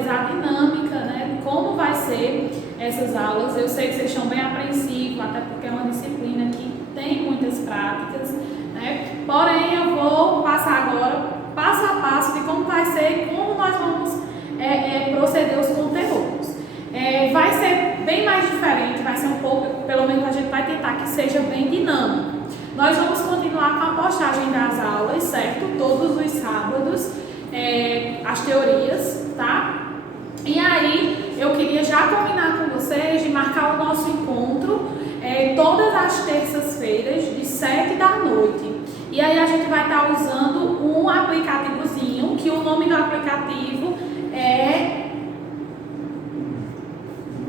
vocês a dinâmica, né, de como vai ser essas aulas. Eu sei que vocês estão bem apreensivos, até porque é uma disciplina que tem muitas práticas, né? Porém, eu vou passar agora passo a passo de como vai ser e como nós vamos proceder os conteúdos. Vai ser bem mais diferente, vai ser um pouco, pelo menos a gente vai tentar que seja bem dinâmico. Nós vamos continuar com a postagem das aulas, certo? Todos os sábados, as teorias, tá? E aí, eu queria já combinar com vocês de marcar o nosso encontro todas as terças-feiras, de 7 da noite. E aí a gente vai estar usando um aplicativozinho, que o nome do aplicativo é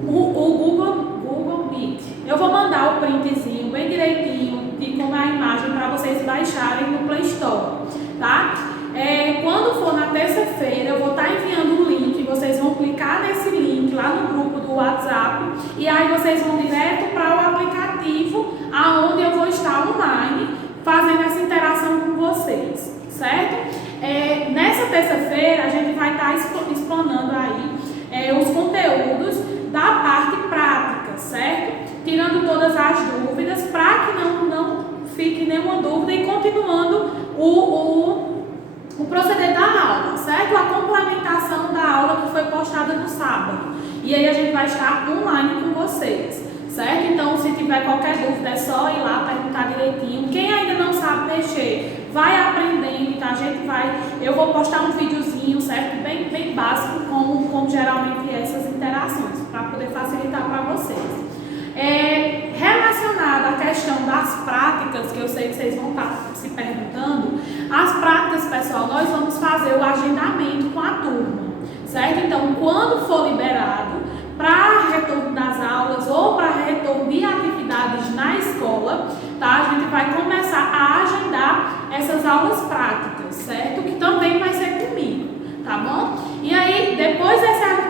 o Google Meet. Eu vou mandar o printzinho bem direitinho com a imagem para vocês baixarem no Play Store, tá? Quando for na terça-feira, eu vou estar enviando o link, vocês vão clicar nesse link lá no grupo do WhatsApp e aí vocês vão direto para o aplicativo, aonde eu vou estar online fazendo essa interação com vocês, certo? Nessa terça-feira, a gente vai estar explanando aí os conteúdos da parte prática, certo? Tirando todas as dúvidas, para que não fique nenhuma dúvida e continuando o proceder da aula, certo? A complementação da aula que foi postada no sábado. E aí a gente vai estar online com vocês, certo? Então, se tiver qualquer dúvida, é só ir lá perguntar direitinho. Quem ainda não sabe mexer, vai aprendendo, tá? Eu vou postar um videozinho, certo? Bem básico, como geralmente essas interações, para poder facilitar para vocês. Relacionado à questão das práticas, que eu sei que vocês vão estar se perguntando, as práticas, pessoal, nós vamos fazer o agendamento com a turma, certo? Então, quando for liberado para retorno das aulas ou para retorno de atividades na escola, tá? A gente vai começar a agendar essas aulas práticas, certo? Que também vai ser comigo, tá bom? E aí, depois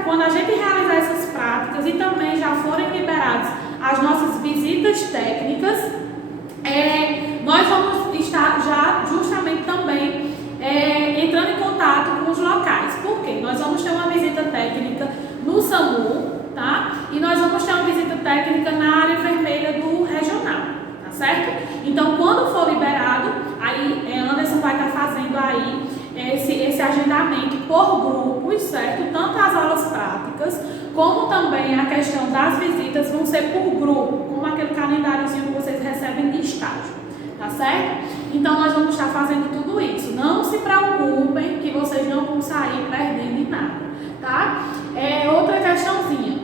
quando a gente realizar essas práticas e também já forem liberadas as nossas visitas técnicas, nós vamos estar já justamente também entrando em contato com os locais. Por quê? Nós vamos ter uma visita técnica no SAMU, tá? E nós vamos ter uma visita técnica na área vermelha do regional, tá certo? Então, quando for liberado, aí Anderson vai estar fazendo aí esse agendamento por grupos, certo? Tanto as aulas práticas, como também a questão das visitas vão ser por grupo, como aquele calendáriozinho que vocês recebem de estágio, tá certo? Então, nós vamos estar fazendo tudo isso. Não se preocupem que vocês não vão sair perdendo em nada, tá? Outra questãozinha.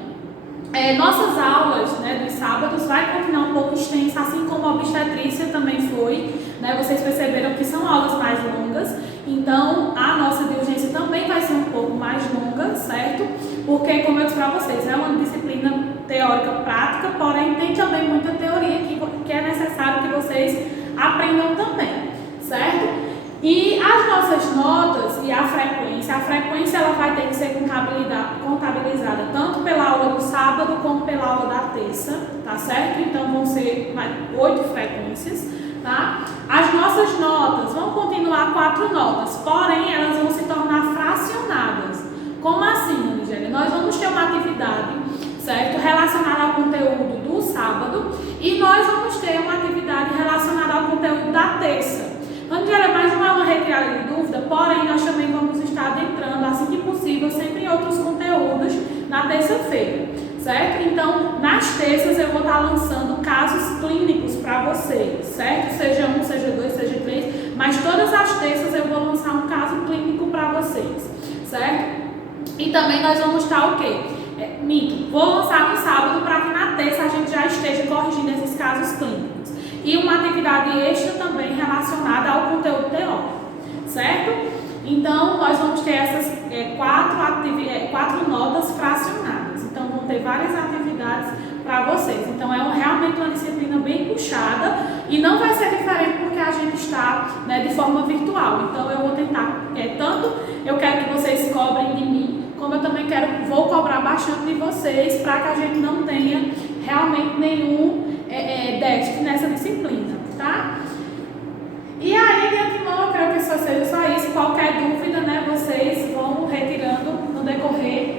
Nossas aulas, né, dos sábados vai continuar um pouco extensa, assim como a obstetrícia também foi, né? Vocês perceberam que são aulas mais longas, então a nossa de urgência também vai ser um pouco mais longa, certo? Porque, como eu disse para vocês, é uma disciplina teórica prática, porém tem também muita teoria que é necessário que vocês aprendam também, certo? E as nossas notas e a frequência ela vai ter que ser contabilizada tanto pela aula do sábado como pela aula da terça, tá certo? Então vão ser 8 frequências, tá? As nossas notas vão continuar 4 notas, porém elas vão se tornar fracionadas. Como assim, Nigéria? Nós vamos ter uma atividade, certo? Relacionada ao conteúdo do sábado e nós vamos ter uma atividade relacionada ao conteúdo da terça. Nigéria, mais uma retirada de dúvida, porém nós também vamos estar adentrando, assim que possível, sempre em outros conteúdos na terça-feira, certo? Então, nas terças eu vou estar lançando casos clínicos para vocês, certo? Seja 1, seja 2, seja 3, mas todas as terças eu vou lançar um caso clínico para vocês, certo? E também nós vamos estar o quê? Vou lançar no sábado para que na terça a gente já esteja corrigindo esses casos clínicos. E uma atividade extra também relacionada ao conteúdo teórico, certo? Então, nós vamos ter essas 4 notas fracionadas. Então, vão ter várias atividades para vocês. Então, realmente uma disciplina bem puxada e não vai ser diferente porque a gente está, né, de forma virtual. Então, eu vou tentar, tanto eu quero que vocês cobrem de mim, como eu também vou cobrar bastante de vocês para que a gente não tenha realmente nenhum déficit nessa disciplina, tá? E aí, de antemão, eu quero que só seja só isso. Qualquer dúvida, né, vocês vão retirando no decorrer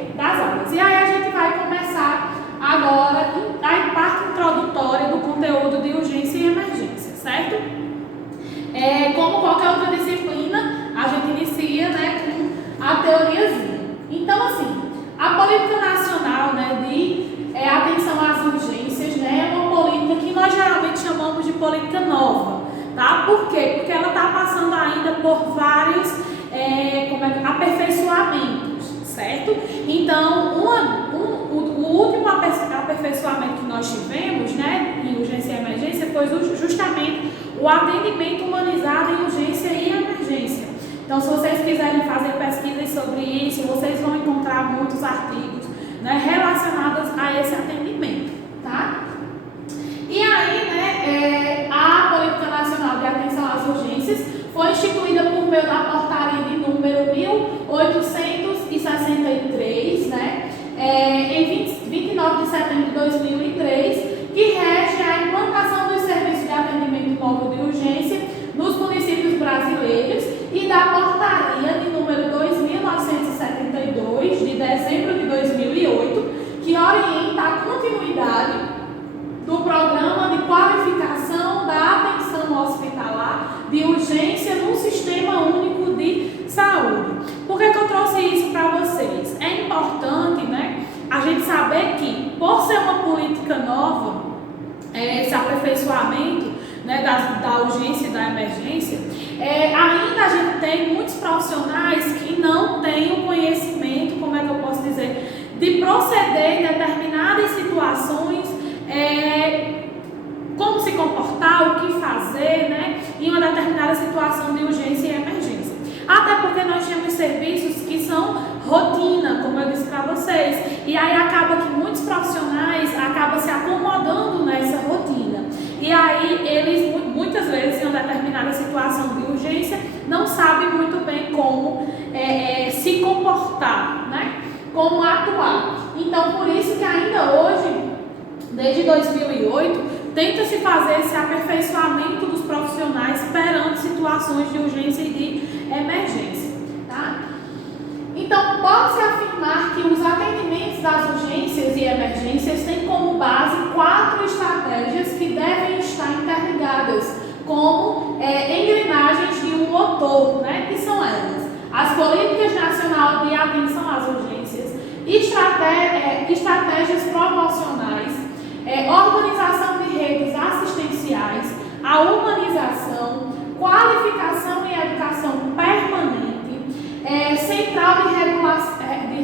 de atenção às urgências, né, é uma política que nós geralmente chamamos de política nova, tá? Por quê? Porque ela está passando ainda por vários aperfeiçoamentos, certo? Então, o último aperfeiçoamento que nós tivemos, né, em urgência e emergência foi justamente o atendimento humanizado em urgência e emergência. Então, se vocês quiserem fazer pesquisas sobre isso, vocês vão encontrar muitos artigos, né, relacionados a esse atendimento, tá? E aí, né, a Política Nacional de Atenção às Urgências foi instituída por meio da portaria de número 1863, né, em 29 de setembro de 2003, que rege a implantação dos serviços de atendimento móvel de urgência nos municípios brasileiros, e da portaria de número 2972, de dezembro de 2008, que orienta a continuidade do Programa de Qualificação da Atenção Hospitalar de Urgência no Sistema Único de Saúde. Por que eu trouxe isso para vocês? É importante, né, a gente saber que, por ser uma política nova, esse aperfeiçoamento, né, da urgência e da emergência, ainda a gente tem muitos profissionais que não têm o conhecimento, como é que eu posso dizer, de proceder em determinadas situações, como se comportar, o que fazer, né, em uma determinada situação de urgência e emergência. Até porque nós temos serviços que são rotina, como eu disse para vocês, e aí acaba que muitos profissionais acabam se acomodando nessa rotina. E aí eles, muitas vezes, em uma determinada situação de urgência, não sabem muito bem como se comportar, né? Como atuar. Então, por isso que ainda hoje, desde 2008, tenta-se fazer esse aperfeiçoamento dos profissionais perante situações de urgência e de emergência, tá? Então, pode-se afirmar que os atendimentos das urgências e emergências têm como base 4 estratégias que devem estar interligadas, como engrenagens de um motor, né? Que são elas: as políticas nacionais de atenção às urgências, estratégias promocionais, organização de redes assistenciais, a humanização, qualificação e educação permanente, central de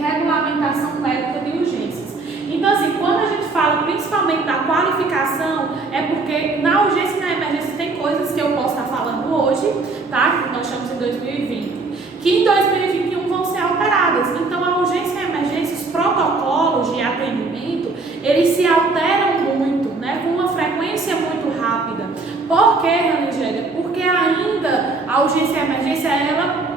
regulamentação médica de urgências. Então, assim, quando a gente fala principalmente da qualificação, é porque na urgência e na emergência tem coisas que eu posso estar falando hoje, tá? Que nós estamos em 2020, que em 2021 vão ser alteradas. Então, a urgência e a emergência, os protocolos de atendimento, eles se alteram muito, né? Com uma frequência muito rápida. Por quê, Nigéria? Porque ainda a urgência e a emergência, ela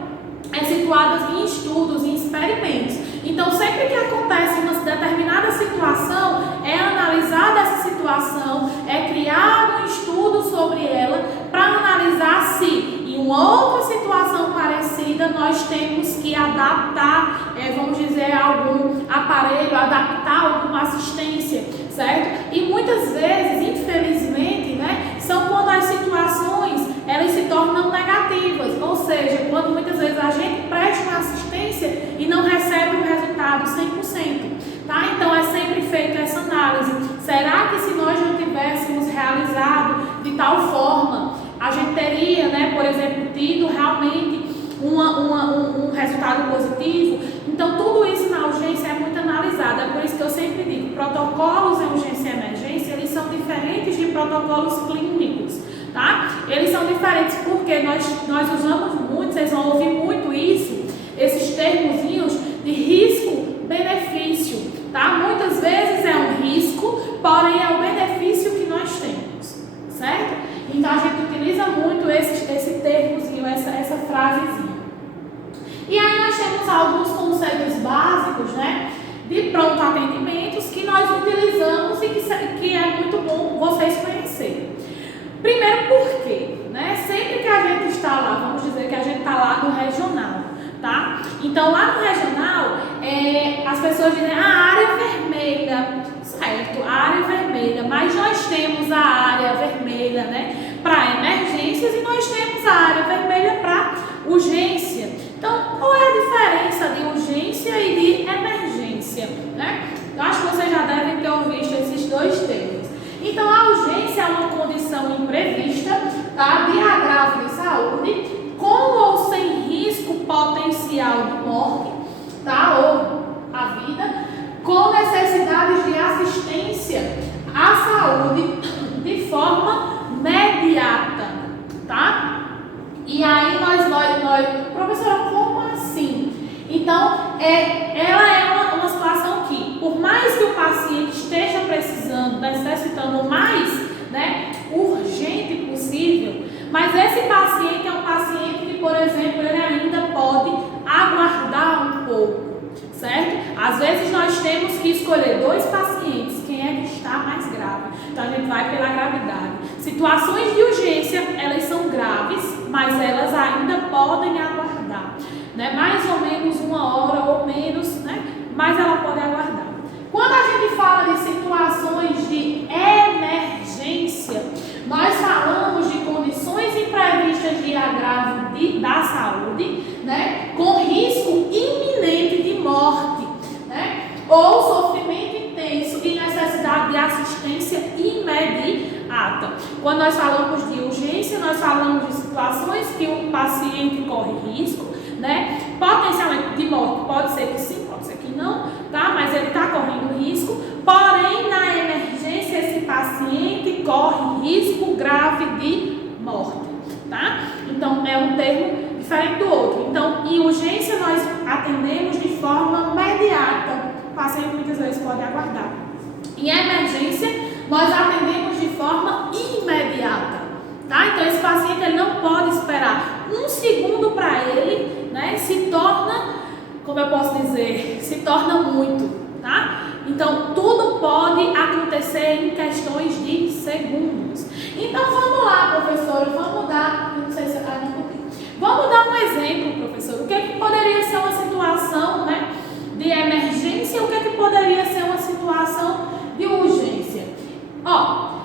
é situada em estudos, em experimentos. Então, sempre que acontece uma determinada situação, é analisada essa situação, é criado um estudo sobre ela para analisar se em uma outra situação parecida nós temos que adaptar, vamos dizer, algum aparelho, adaptar alguma assistência, certo? E muitas vezes, infelizmente, né, são quando as situações elas se tornam negativas, ou seja, quando muitas vezes a gente presta uma assistência e não recebe o resultado 100%, tá? Então é sempre feita essa análise. Será que se nós não tivéssemos realizado de tal forma, a gente teria, né, por exemplo, tido realmente um resultado positivo? Então tudo isso na urgência é muito analisado. É por isso que eu sempre digo, protocolos em urgência e emergência, eles são diferentes de protocolos clínicos, tá? Eles são diferentes porque nós usamos muito, vocês vão ouvir muito isso, esses termozinhos de risco-benefício, tá? Muitas vezes é um risco, porém é o benefício que nós temos, certo? Então a gente utiliza muito esse termozinho, essa frasezinha. E aí nós temos alguns conceitos básicos, né, de pronto atendimentos que nós utilizamos e que é muito bom vocês conhecerem. Primeiro, por quê? Né? Sempre que a gente está lá, vamos dizer que a gente está lá no regional, tá? Então, lá no regional, as pessoas dizem a área vermelha, certo? A área vermelha, mas nós temos a área vermelha, né, para emergências e nós temos a área vermelha para urgência. Então, qual é a diferença de urgência e de emergência, né? Eu acho que vocês já devem ter ouvido esses dois termos. Então, a urgência é uma condição imprevista, tá, de agravo de saúde, com ou sem risco potencial de morte, tá, ou a vida, com necessidades de assistência à saúde de forma imediata, tá? E aí professora, como assim? Então, ela é uma situação que, por mais que o paciente esteja precisando, necessitando o mais, né, urgente possível, mas esse paciente é um paciente que, por exemplo, ele ainda pode aguardar um pouco, certo? Às vezes nós temos que escolher dois pacientes, quem é que está mais grave. Então a gente vai pela gravidade. Situações de urgência, elas são graves, mas elas ainda podem aguardar, né? Mais ou menos 1 hora ou menos, né? Mas ela pode aguardar. Quando a gente fala de situações de emergência, nós falamos de condições imprevistas de agravo da saúde, né? Com risco iminente de morte, né? Ou sofrimento intenso e necessidade de assistência imediata. Quando nós falamos de urgência, nós falamos de situações que o paciente corre risco, né? Potencialmente de morte, pode ser que sim, pode ser que não, tá? Mas ele está correndo risco. Porém, na emergência, esse paciente corre risco grave de morte, tá? Então, é um termo diferente do outro. Então, em urgência, nós atendemos de forma imediata. O paciente muitas vezes pode aguardar. Em emergência, nós atendemos de forma imediata, tá? Então, esse paciente ele não pode esperar 1 segundo para ele, né? Se torna, como eu posso dizer, se torna muito, tá? Então, tudo pode acontecer em questões de segundos. Então, vamos lá, professora, vamos dar, não sei se vamos dar um exemplo, professor. O que poderia ser uma situação, né, de emergência e o que poderia ser uma situação de urgência? Ó,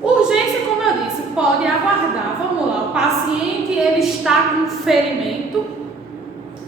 urgência, como eu disse, pode aguardar. Vamos lá, o paciente ele está com ferimento,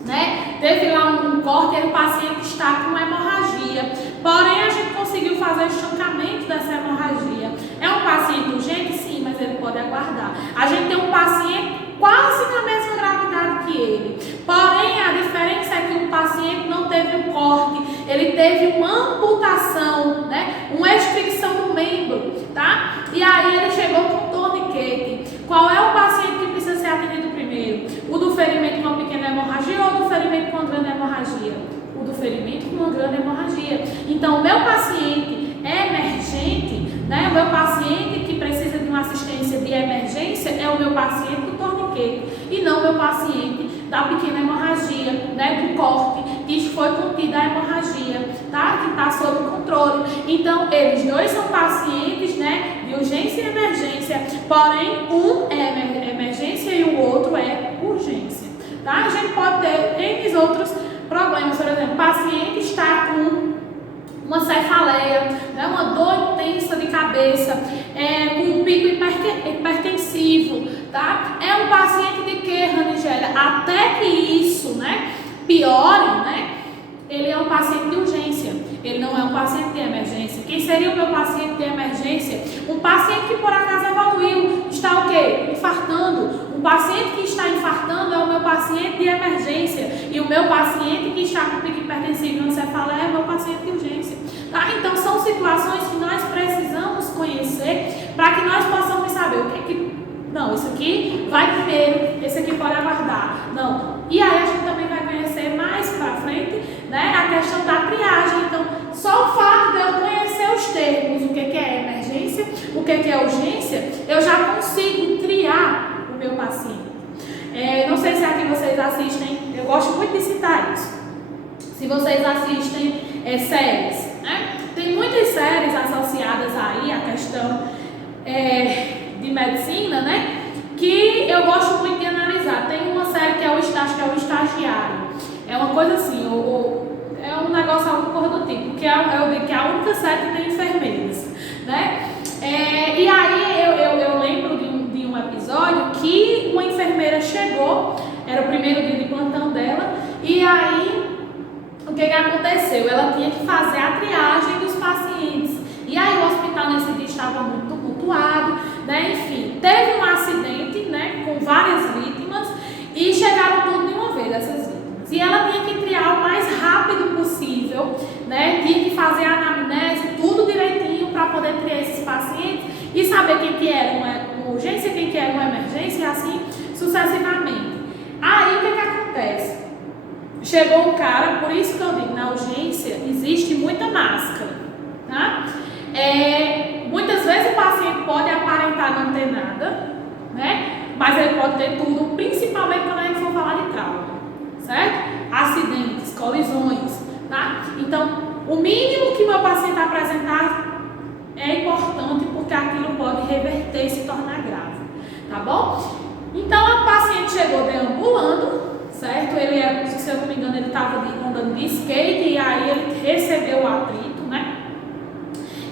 né? Teve lá um corte e o paciente está com hemorragia. Porém, a gente conseguiu fazer o estancamento dessa hemorragia. É um paciente urgente? Sim, mas ele pode aguardar. A gente tem um paciente quase na mesma gravidade que ele. Porém, a diferença é que o paciente não teve um corte, ele teve uma amputação, né? Uma restrição no membro, tá? E aí ele chegou com torniquete. Qual é o paciente que precisa ser atendido primeiro? O do ferimento com uma pequena hemorragia ou do ferimento com uma grande hemorragia? O do ferimento com uma grande hemorragia. Então, o meu paciente emergente, né? O meu paciente que precisa de uma assistência de emergência é o meu paciente do torniquete e não o meu paciente da pequena hemorragia, né? Do corte, que foi contida a hemorragia, tá? Que está sob controle. Então, eles dois são pacientes, né? De urgência e emergência, porém, um é emergência e o outro é urgência, tá? A gente pode ter N outros problemas, por exemplo, o paciente está com uma cefaleia, né, uma dor intensa de cabeça, com um pico hipertensivo, tá? É um paciente de quê, Ranigélia? Até que isso, né, piore, né, ele é um paciente de urgência, ele não é um paciente de emergência. Quem seria o meu paciente de emergência? Um paciente que por acaso evoluiu, está o quê? Infartando. Um paciente que está infartando é o meu paciente de emergência. E o meu paciente que está com pico hipertensivo e cefaleia é o meu paciente de urgência. Tá? Então, são situações que nós precisamos conhecer para que nós possamos saber o que é que... Não, isso aqui vai primeiro, esse aqui pode aguardar. Não. E aí a gente também vai conhecer mais para frente, né, a questão da triagem. Então, só o fato de eu conhecer os termos, o que é emergência, o que é urgência, eu já consigo triar o meu paciente. Não sei se aqui vocês assistem, eu gosto muito de citar isso. Se vocês assistem séries, né? Tem muitas séries associadas aí à questão de medicina, né? Que eu gosto muito de analisar. Tem uma série que é o Estagiário. É uma coisa assim, é um negócio, alguma coisa do tipo, que é a única série que tem enfermeiras, né? E aí eu lembro de um episódio que uma enfermeira chegou, era o primeiro dia de plantão dela, e aí o que aconteceu? Ela tinha que fazer a triagem dos pacientes. E aí o hospital nesse dia estava muito tumultuado, né? Enfim, teve um acidente, né, com várias vítimas e chegaram tudo de uma vez, essas vítimas. E ela tinha que triar o mais rápido possível, né? Tinha que fazer a anamnese, tudo direitinho para poder triar esses pacientes e saber quem que era uma urgência, quem que era uma emergência e assim sucessivamente. Aí o que acontece? Chegou um cara, por isso que eu digo, na urgência existe muita máscara, tá? Muitas vezes o paciente pode aparentar não ter nada, né? Mas ele pode ter tudo, principalmente quando a gente for falar de trauma, certo? Acidentes, colisões, tá? Então, o mínimo que meu paciente apresentar é importante porque aquilo pode reverter e se tornar grave, tá bom? Então, o paciente chegou deambulando, certo? Ele, se eu não me engano, ele estava andando de skate e aí ele recebeu o atrito, né?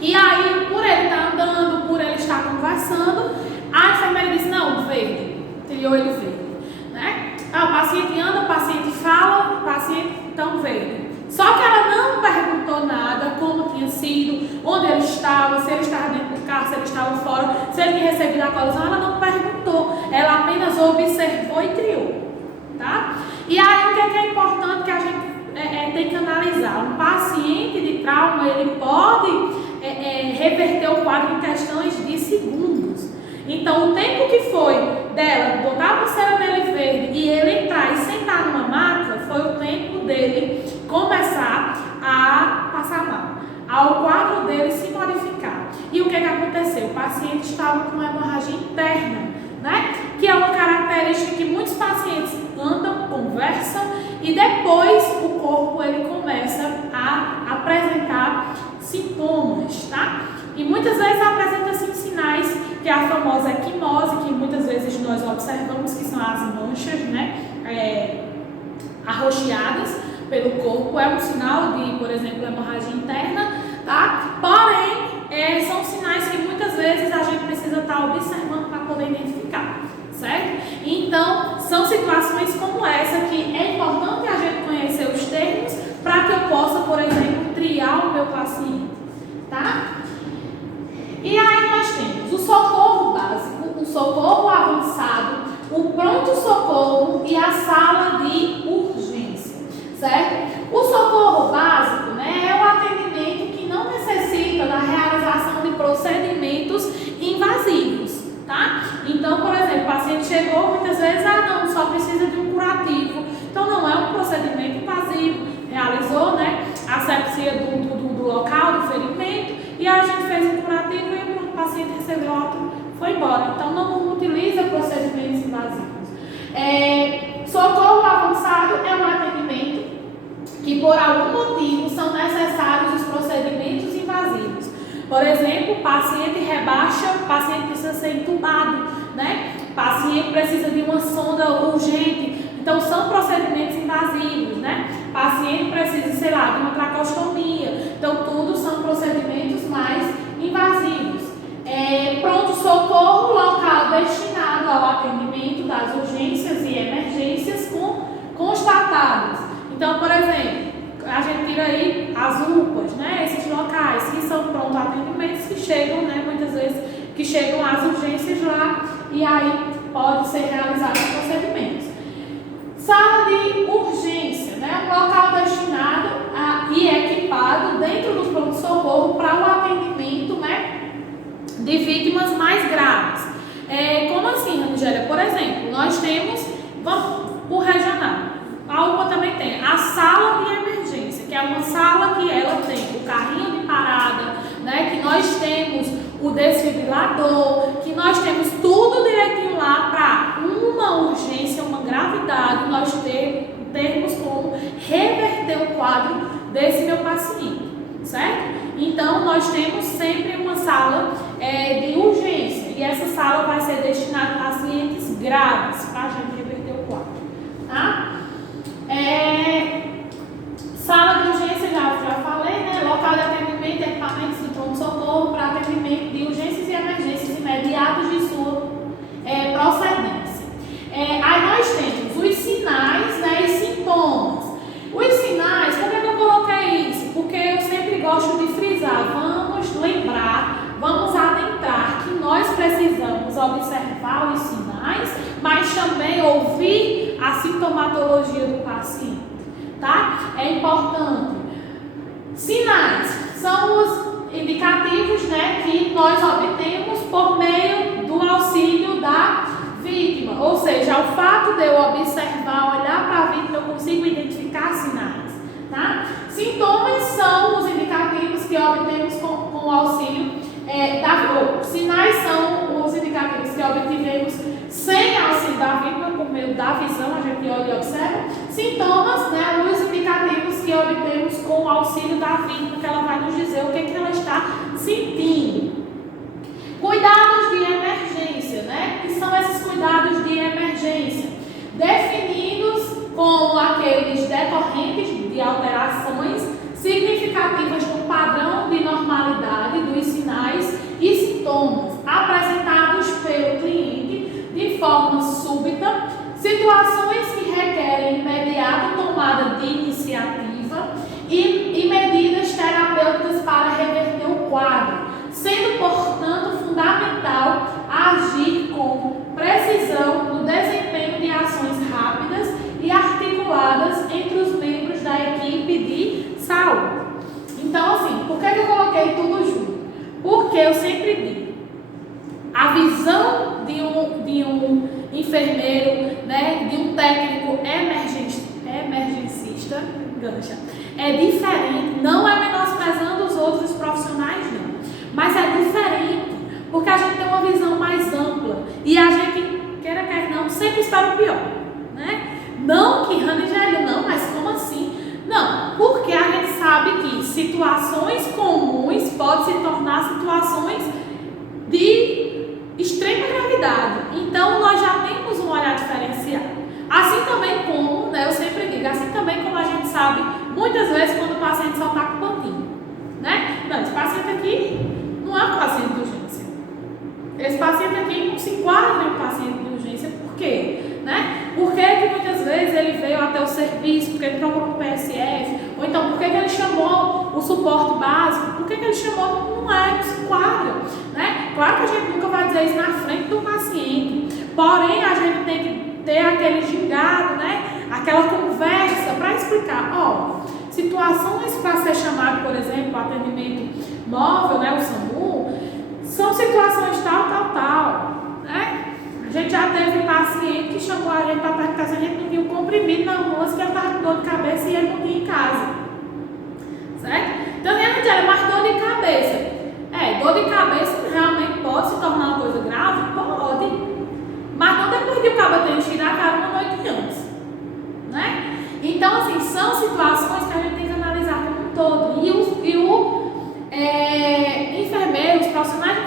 E aí, por ele estar andando, por ele estar conversando, a enfermeira disse, não, verde, triou ele verde, né? O paciente anda, o paciente fala, o paciente, então verde. Só que ela não perguntou nada, como tinha sido, onde ele estava, se ele estava dentro do carro, se ele estava fora, se ele tinha recebido a colisão, ela não perguntou, ela apenas observou e triou, tá? E aí, o que é importante que a gente tem que analisar? Um paciente de trauma, ele pode reverter o quadro em questões de segundos. Então, o tempo que foi dela botar a pulseira nele verde e ele entrar e sentar numa maca, foi o tempo dele começar a passar mal, ao quadro dele se modificar. E o que aconteceu? O paciente estava com uma hemorragia interna, né? Que é uma característica que muitos pacientes andam, conversam e depois o corpo ele começa a apresentar sintomas, tá? E muitas vezes apresenta assim, sinais que é a famosa equimose, que muitas vezes nós observamos que são as manchas, né, arroxeadas pelo corpo, é um sinal de, por exemplo, hemorragia interna, tá? Porém, são sinais que muitas vezes a gente precisa estar observando para poder identificar, certo? Então, são situações como essa que é importante a gente conhecer os termos para que eu possa, por exemplo, triar o meu paciente, tá? E aí nós temos o socorro básico, o socorro avançado, o pronto-socorro e a sala de urgência, certo? O socorro básico, né, é o atendimento que não necessita da realização de procedimentos invasivos, tá? Então, por exemplo, o paciente chegou muitas vezes, não, só precisa de um curativo. Então, não é um procedimento invasivo. Realizou, né, a asepsia do local do ferimento e a gente fez um curativo e o paciente recebeu alta, foi embora. Então, não utiliza procedimentos invasivos. Socorro avançado é um atendimento que, por algum motivo, são necessários os procedimentos invasivos. Por exemplo, o paciente rebaixa, o paciente precisa ser entubado, né? O paciente precisa de uma sonda urgente. Então, são procedimentos invasivos, né? O paciente precisa, sei lá, de uma traqueostomia. Então, tudo são procedimentos mais invasivos. Pronto-socorro, local destinado ao atendimento das urgências e emergências constatadas. Então, por exemplo, a gente tira aí as UPAs, né? Esses locais que são pronto-atendimentos que chegam, né? Muitas vezes que chegam às urgências lá e aí pode ser realizados os procedimentos. Sala de urgência, né? Um local destinado e equipado dentro do pronto-socorro para o atendimento, né, de vítimas mais graves. Como assim, Angélia? Por exemplo, nós temos, vamos por regional, a UPA também tem a sala de emergência, que é uma sala que ela tem o carrinho de parada, né, que nós temos o desfibrilador, que nós temos tudo direitinho lá para uma urgência, uma gravidade, nós termos como reverter o quadro desse meu paciente, certo? Então, nós temos sempre uma sala de urgência e essa sala vai ser destinada a pacientes graves para a gente reverter o quadro, tá? Sala de urgência, já falei, né? Local de atendimento, equipamentos de pronto-socorro para atendimento de urgências e emergências imediatas de sua procedência. Aí nós temos os sinais, né, e sintomas. Os sinais, por que eu É importante. Sinais são os indicativos, né, que nós obtemos por meio do auxílio da vítima. Ou seja, o fato de eu observar, olhar para a vítima, eu consigo identificar sinais. Tá? Sintomas são os indicativos que obtemos com o auxílio sinais são os indicativos que obtivemos sem auxílio da vítima, por meio da visão, a gente olha e observa. Sintomas, né, os indicativos que obtemos com o auxílio da vítima, que ela vai nos dizer o que ela está sentindo. Cuidados de emergência, né, que são esses cuidados de emergência, definidos como aqueles decorrentes de alterações significativas no padrão de normalidade dos sinais e sintomas apresentados pelo cliente de forma súbita, situações que requerem imediata tomada de iniciativa e medidas terapêuticas para reverter o quadro, sendo, portanto, fundamental agir com precisão no desempenho de ações rápidas e articuladas entre os membros da equipe de saúde. Então, assim, por que eu coloquei tudo junto? Porque eu sempre digo, a visão de um enfermeiro, né, de um técnico emergencista, é diferente, não é menosprezando os outros profissionais, não, mas é diferente, porque a gente tem uma visão mais ampla e a gente, queira não, sempre espera o pior, né? Não que Ranigelio, não, mas como assim? Não, porque a gente sabe que situações comuns podem se tornar situações de extrema gravidade. Então, nós já temos um olhar diferenciado. Assim também como, né, eu sempre digo, assim também como a gente sabe, muitas vezes, quando o paciente só está com pontinho, né? Não, esse paciente aqui não é um paciente de urgência. Esse paciente aqui não se enquadra em paciente de urgência. Por quê? Né? Por que muitas vezes ele veio até o serviço, porque ele procurou o PSF, ou então por que ele chamou o suporte básico, por que ele chamou, não é, se enquadra, né? Claro que a gente nunca vai dizer isso na frente do paciente, porém a gente tem que ter aquele gingado, né? Aquela conversa para explicar, ó, situações para ser chamado, por exemplo, o atendimento móvel, né, o SAMU, são situações tal, né? A gente já teve um paciente que chamou a gente para perguntar se a gente não tinha um comprimido na almoço, que ele estava com dor de cabeça e ele não tinha em casa. Certo? Então, a gente era mais dor de cabeça. Dor de cabeça realmente pode se tornar uma coisa grave? Pode. Mas não depois de o cabo ter tirado a cara uma noite antes. Né? Então, assim, são situações que a gente tem que analisar como um todo. E o enfermeiro, os profissionais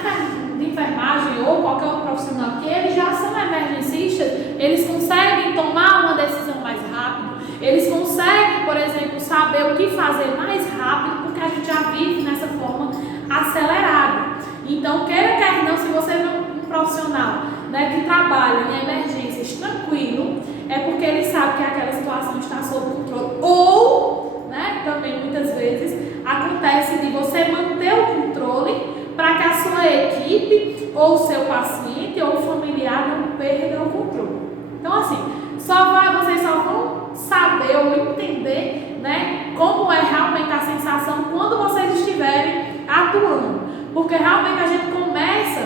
de enfermagem ou qualquer outro profissional que eles já são emergencistas, eles conseguem tomar uma decisão mais rápido, eles conseguem, por exemplo, saber o que fazer mais rápido, porque a gente já vive nessa forma acelerada. Então, quer não, se você é um profissional, né, que trabalha em emergências tranquilo, é porque ele sabe que aquela situação está sob controle. Ou, né, também muitas vezes acontece de você manter o controle para que a sua equipe, ou o seu paciente, ou o familiar não perda o controle. Então, assim, vocês só vão saber ou entender, né, como é realmente a sensação quando vocês estiverem atuando. Porque realmente a gente começa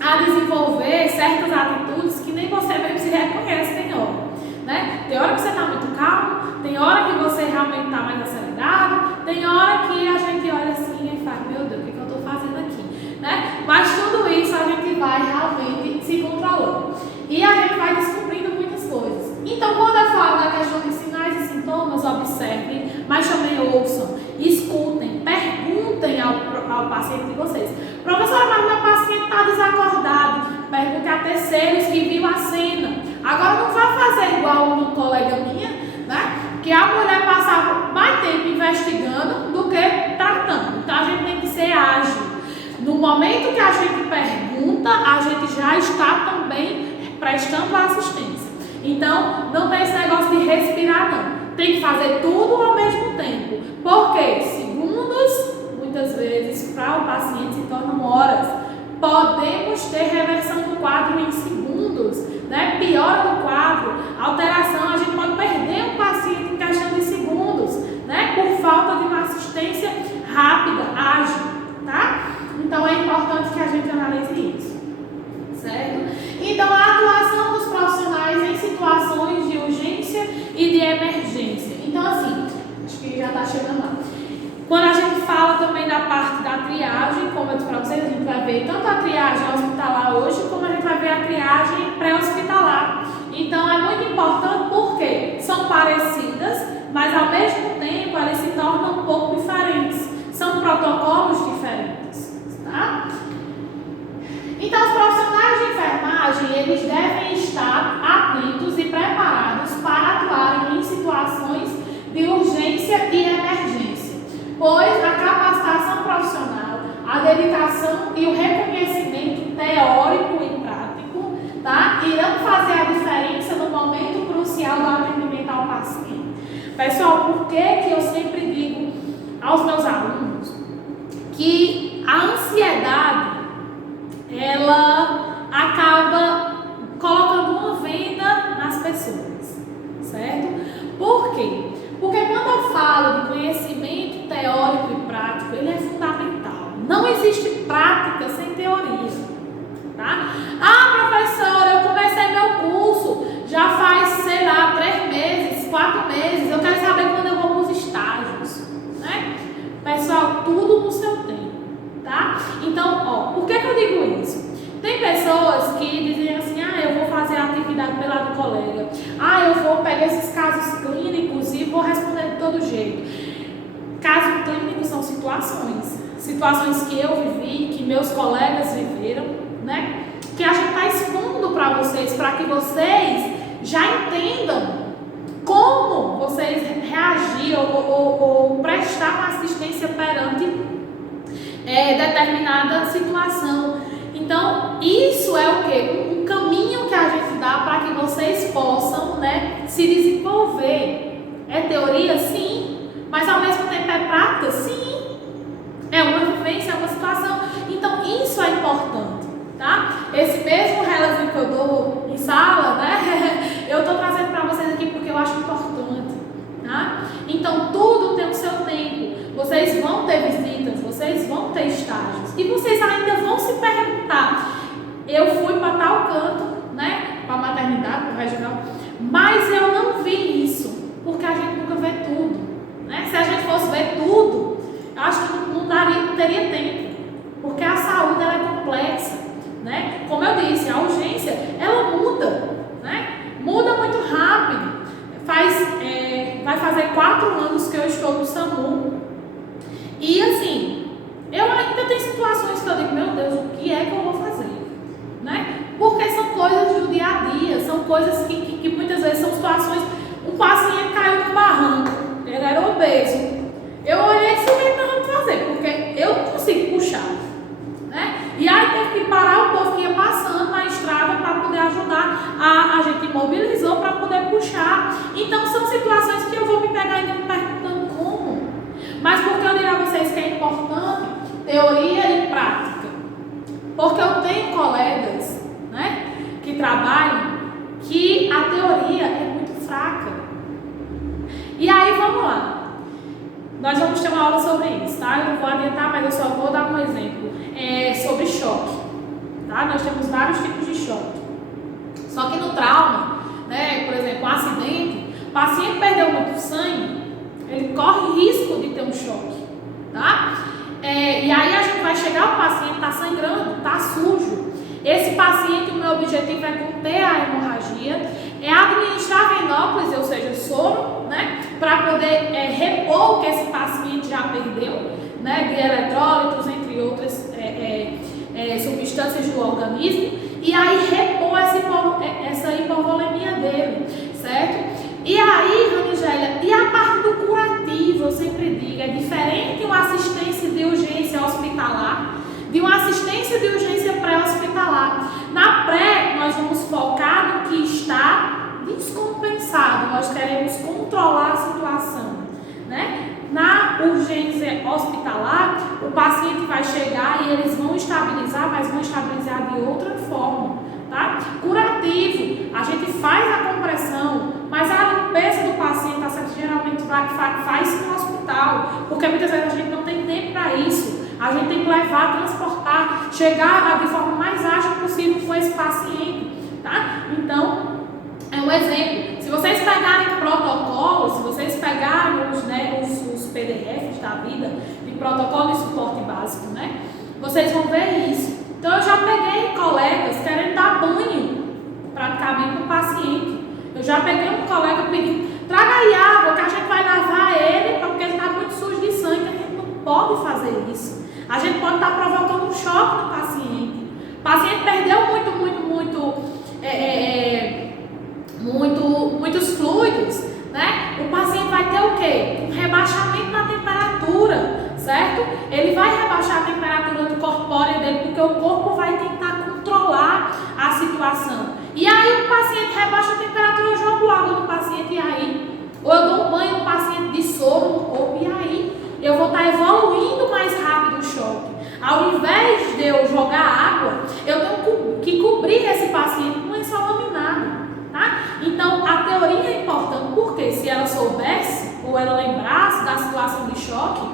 a desenvolver certas atitudes que nem você mesmo se reconhece, tem hora. Né? Tem hora que você está muito calmo, tem hora que você realmente está mais acelerado, tem hora que a gente olha assim e fala, meu Deus, o que eu estou fazendo aqui? Né? Mas tudo isso a gente vai realmente se controlando. E a gente vai descobrindo muitas coisas. Então, quando eu falo da questão de sinais e sintomas, observem, mas também ouçam, escutem, perguntem ao paciente de vocês. Professora, mas meu paciente está desacordado. Pergunte a terceiros que viu a cena. Agora não vai fazer igual uma colega minha, né? Que a mulher passava mais tempo investigando do que tratando. Então a gente tem que ser ágil. No momento que a gente pergunta, a gente já está também prestando assistência. Então não tem esse negócio de respirar, não. Tem que fazer tudo ao mesmo tempo. Porque segundos, muitas vezes, para o paciente se tornam horas. Podemos ter reversão do quadro em segundos, né? Piora do quadro, alteração, a gente pode perder um paciente em questão de segundos. que já está chegando lá. Quando a gente fala também da parte da triagem, como eu disse para vocês, a gente vai ver tanto a triagem hospitalar hoje, como a gente vai ver a triagem pré-hospitalar. Então é muito importante porque são parecidas, mas ao mesmo tempo elas se tornam um pouco diferentes. São protocolos diferentes, tá? Então os profissionais de enfermagem, eles devem estar atentos e preparados para atuarem em situações de urgência e emergência, pois a capacitação profissional, a dedicação e o reconhecimento teórico e prático, tá, irão fazer a diferença no momento crucial do atendimento ao paciente. Pessoal, por que eu sempre digo aos meus alunos que a ansiedade ela acaba colocando uma venda nas pessoas, certo? Por quê? Porque quando eu falo de conhecimento teórico e prático, ele é fundamental. Não existe prática sem teoria, tá? Ah, professora, eu comecei meu curso, já faz, sei lá, 3 meses, 4 meses, eu quero saber quando eu vou para os estágios, né? Pessoal, tudo no seu tempo, tá? Então, ó, por que eu digo isso? Tem pessoas que dizem assim, eu vou fazer a atividade pela do colega, eu vou pegar esses casos clínicos e vou responder de todo jeito. Casos clínicos são situações que eu vivi, que meus colegas viveram, né? Que a gente está expondo para vocês, para que vocês já entendam como vocês reagir ou prestar uma assistência perante determinada situação. Então, isso é o quê? Um caminho que a gente dá para que vocês possam, né, se desenvolver. É teoria? Sim. Mas ao mesmo tempo é prática? Sim. É uma vivência, é uma situação. Então, isso é importante, tá? Esse mesmo relato que eu dou em sala, né, eu estou trazendo para vocês aqui porque eu acho importante, tá? Então, tudo tem o seu tempo. Vocês vão ter visitas, vocês vão ter estágios. E vocês ainda vão se perguntar, eu fui para tal canto, né, para a maternidade, para o regional, mas eu não vi isso, porque a gente nunca vê tudo, né? Se a gente fosse ver tudo, eu acho que não teria tempo, porque a saúde ela é complexa, né? Como eu disse, a urgência, ela muda, né? Muda muito rápido. Vai fazer 4 anos que eu estou no SAMU. E assim, eu ainda tenho situações que eu digo, meu Deus, o que é que eu vou fazer? Né? Porque são coisas do dia a dia, são coisas que muitas vezes são situações, um paciente caiu no barranco, ele era obeso. Eu olhei e disse, o que nós vamos fazer? Porque eu não consigo puxar. Né? E aí teve que parar o povo que ia passando na estrada para poder ajudar. A gente imobilizou para poder puxar. Então são situações que eu vou me pegar ainda me perguntando como. Mas por que eu digo a vocês que é importante teoria e prática? Porque eu tenho colegas, né, que trabalham que a teoria é muito fraca. E aí vamos lá. Nós vamos ter uma aula sobre isso, tá? Eu não vou adiantar, mas eu só vou dar um exemplo. Sobre choque, tá? Nós temos vários tipos de choque. Só que no trauma, né, por exemplo, um acidente, o paciente perdeu muito sangue, ele corre risco de ter um choque, tá? E aí a gente vai chegar, o paciente está sangrando, está sujo. Esse paciente, o meu objetivo é conter a hemorragia, é administrar venóclise, ou seja, soro, né, para poder repor o que esse paciente já perdeu, né, de eletrólitos, entre outras substâncias do organismo, e aí repor essa hipovolemia dele, certo? E aí, Ranigélia, e a parte do curativo, eu sempre digo, é diferente uma assistência de urgência hospitalar de uma assistência de urgência pré-hospitalar. Na pré, nós vamos focar no que está descompensado, nós queremos controlar a situação, né? Na urgência hospitalar, o paciente vai chegar e eles vão estabilizar, mas vão estabilizar de outra forma, tá? Curativo, a gente faz a compressão, mas a limpeza do paciente geralmente faz no hospital, porque muitas vezes a gente não tem tempo para isso. A gente tem que levar, transportar, chegar de forma mais ágil possível com esse paciente, tá? Então, é um exemplo. Se vocês pegarem protocolos, se vocês pegarem os PDFs da vida, de protocolo de suporte básico, né? Vocês vão ver isso. Então eu já peguei colegas querendo dar banho praticamente no paciente. Eu já peguei um colega pedindo, traga aí água que a gente vai lavar ele, porque ele está muito sujo de sangue. A gente não pode fazer isso. A gente pode estar provocando um choque no paciente. O paciente perdeu muitos fluidos, né? O paciente vai ter o quê? Um rebaixamento na temperatura, certo? Ele vai rebaixar a temperatura do corpóreo dele, porque o corpo vai tentar controlar a situação. E aí o paciente rebaixa a temperatura, eu jogo água no paciente, e aí? Ou eu dou um banho no paciente de soro no corpo, e aí? Eu vou estar evoluindo mais rápido o choque. Ao invés de eu jogar água, eu tenho que cobrir esse paciente com lençol laminado, tá? Então, a teoria é importante, porque se ela soubesse, ou ela lembrasse da situação de choque,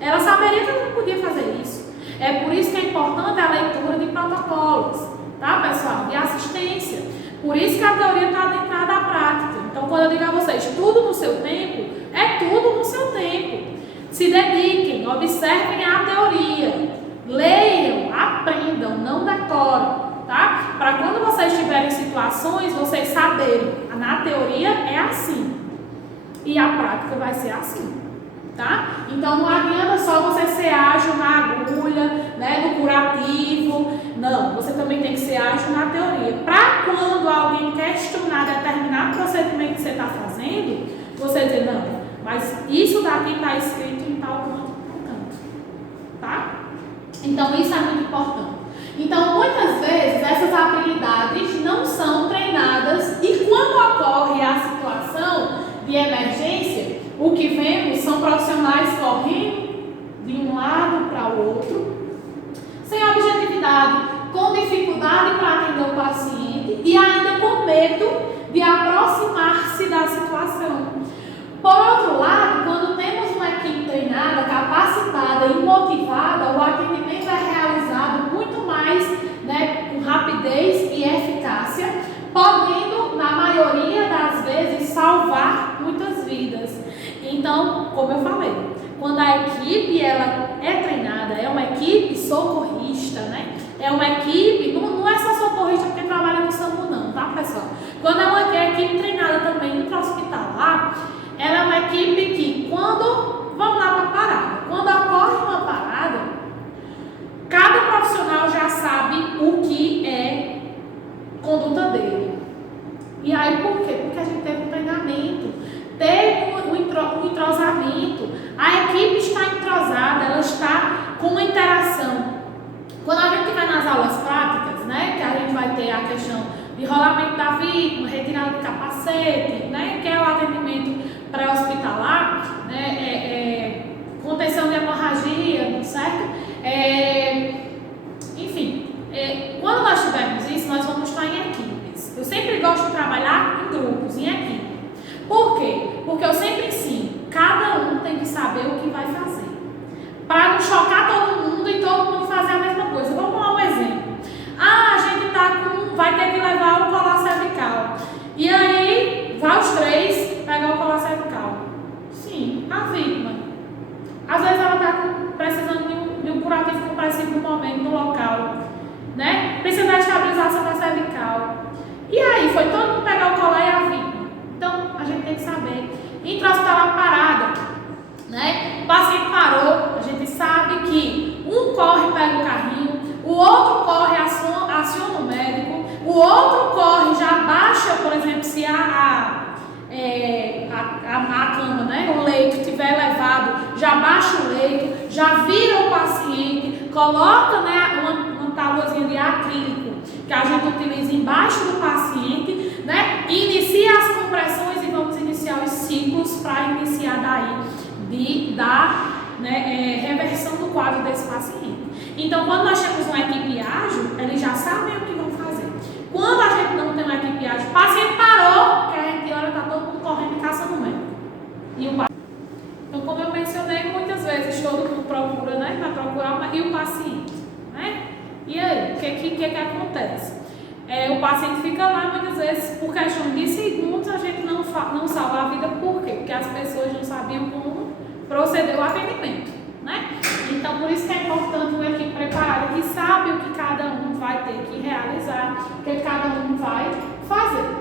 ela saberia que ela não podia fazer isso. É por isso que é importante a leitura de protocolos, tá, pessoal? De assistência. Por isso que a teoria está adentrada à prática. Então, quando eu digo a vocês, tudo no seu tempo, é tudo no seu tempo. Se dediquem, observem a teoria, leiam, aprendam, não decorem, tá? Para quando vocês tiverem situações, vocês saberem, na teoria é assim e a prática vai ser assim, tá? Então não adianta só você ser ágil na agulha, né, no curativo, não, você também tem que ser ágil na teoria. Para quando alguém questionar determinado procedimento que você está fazendo, você dizer, não, mas isso daqui está escrito em tal canto, tá? Então isso é muito importante. Então muitas vezes essas habilidades não são treinadas e quando ocorre a situação de emergência, o que vemos são profissionais correndo de um lado para o outro, sem objetividade, com dificuldade para atender o paciente e ainda com medo de aproximar-se da situação. Por outro lado, quando temos uma equipe treinada, capacitada e motivada, o atendimento é realizado muito mais, né, com rapidez e eficácia, podendo, na maioria das vezes, salvar muitas vidas. Então, como eu falei, quando a equipe ela é treinada, é uma equipe socorrista, né? É uma equipe, não é só socorrista porque trabalha no SAMU não, tá, pessoal? Quando é uma equipe treinada também intra-hospitalar, ela é uma equipe que, vamos lá para a parada, quando ocorre uma parada, cada profissional já sabe o que é conduta dele. E aí por quê? Porque a gente teve um treinamento, teve um entrosamento, a equipe está entrosada, ela está com uma interação. Quando a gente vai nas aulas práticas, né, que a gente vai ter a questão de rolamento da vítima, retirada do capacete, né, que é o atendimento pré-hospitalar, né, contenção de hemorragia, certo? Enfim, quando nós tivermos isso, nós vamos estar em equipes. Eu sempre gosto de trabalhar em grupos, em equipe. Por quê? Porque eu sempre ensino, cada um tem que saber o que vai fazer. Para não chocar todo mundo e todo mundo fazer a mesma coisa. Vamos lá um exemplo. A gente vai ter que levar o colar cervical. E aí, vai os três pegar o colar cervical. Sim, a vítima. Às vezes ela está precisando de um curativo compressivo no momento, no local. Né? Precisa da estabilização da cervical. E aí, foi todo mundo pegar o colar e a vítima. Então, a gente tem que saber. Intra-hospitalar parada. Né? O paciente parou, a gente sabe que um corre e pega o carrinho, o outro corre, aciona o médico, o outro corre, já baixa, por exemplo, se a cama, né, o leito estiver elevado, já baixa o leito, já vira o paciente, coloca, né, uma tábuazinha de acrílico que a gente utiliza embaixo do paciente, né, inicia as compressões e vamos iniciar os ciclos para iniciar daí né, reversão do quadro desse paciente. Então, quando nós temos uma equipe ágil, eles já sabem o que vão fazer. Quando a gente não tem uma equipe ágil, o paciente parou, que a gente olha, está todo mundo correndo e caçando o médico. Então, como eu mencionei, muitas vezes todo mundo procura, né, para procurar e o paciente, né? E aí, o que acontece? O paciente fica lá, muitas vezes, por questão de segundos, a gente não salva a vida. Por quê? Porque as pessoas não sabiam como proceder o atendimento, né? Então, por isso que é importante uma equipe preparada que sabe o que cada um vai ter que realizar, o que cada um vai fazer.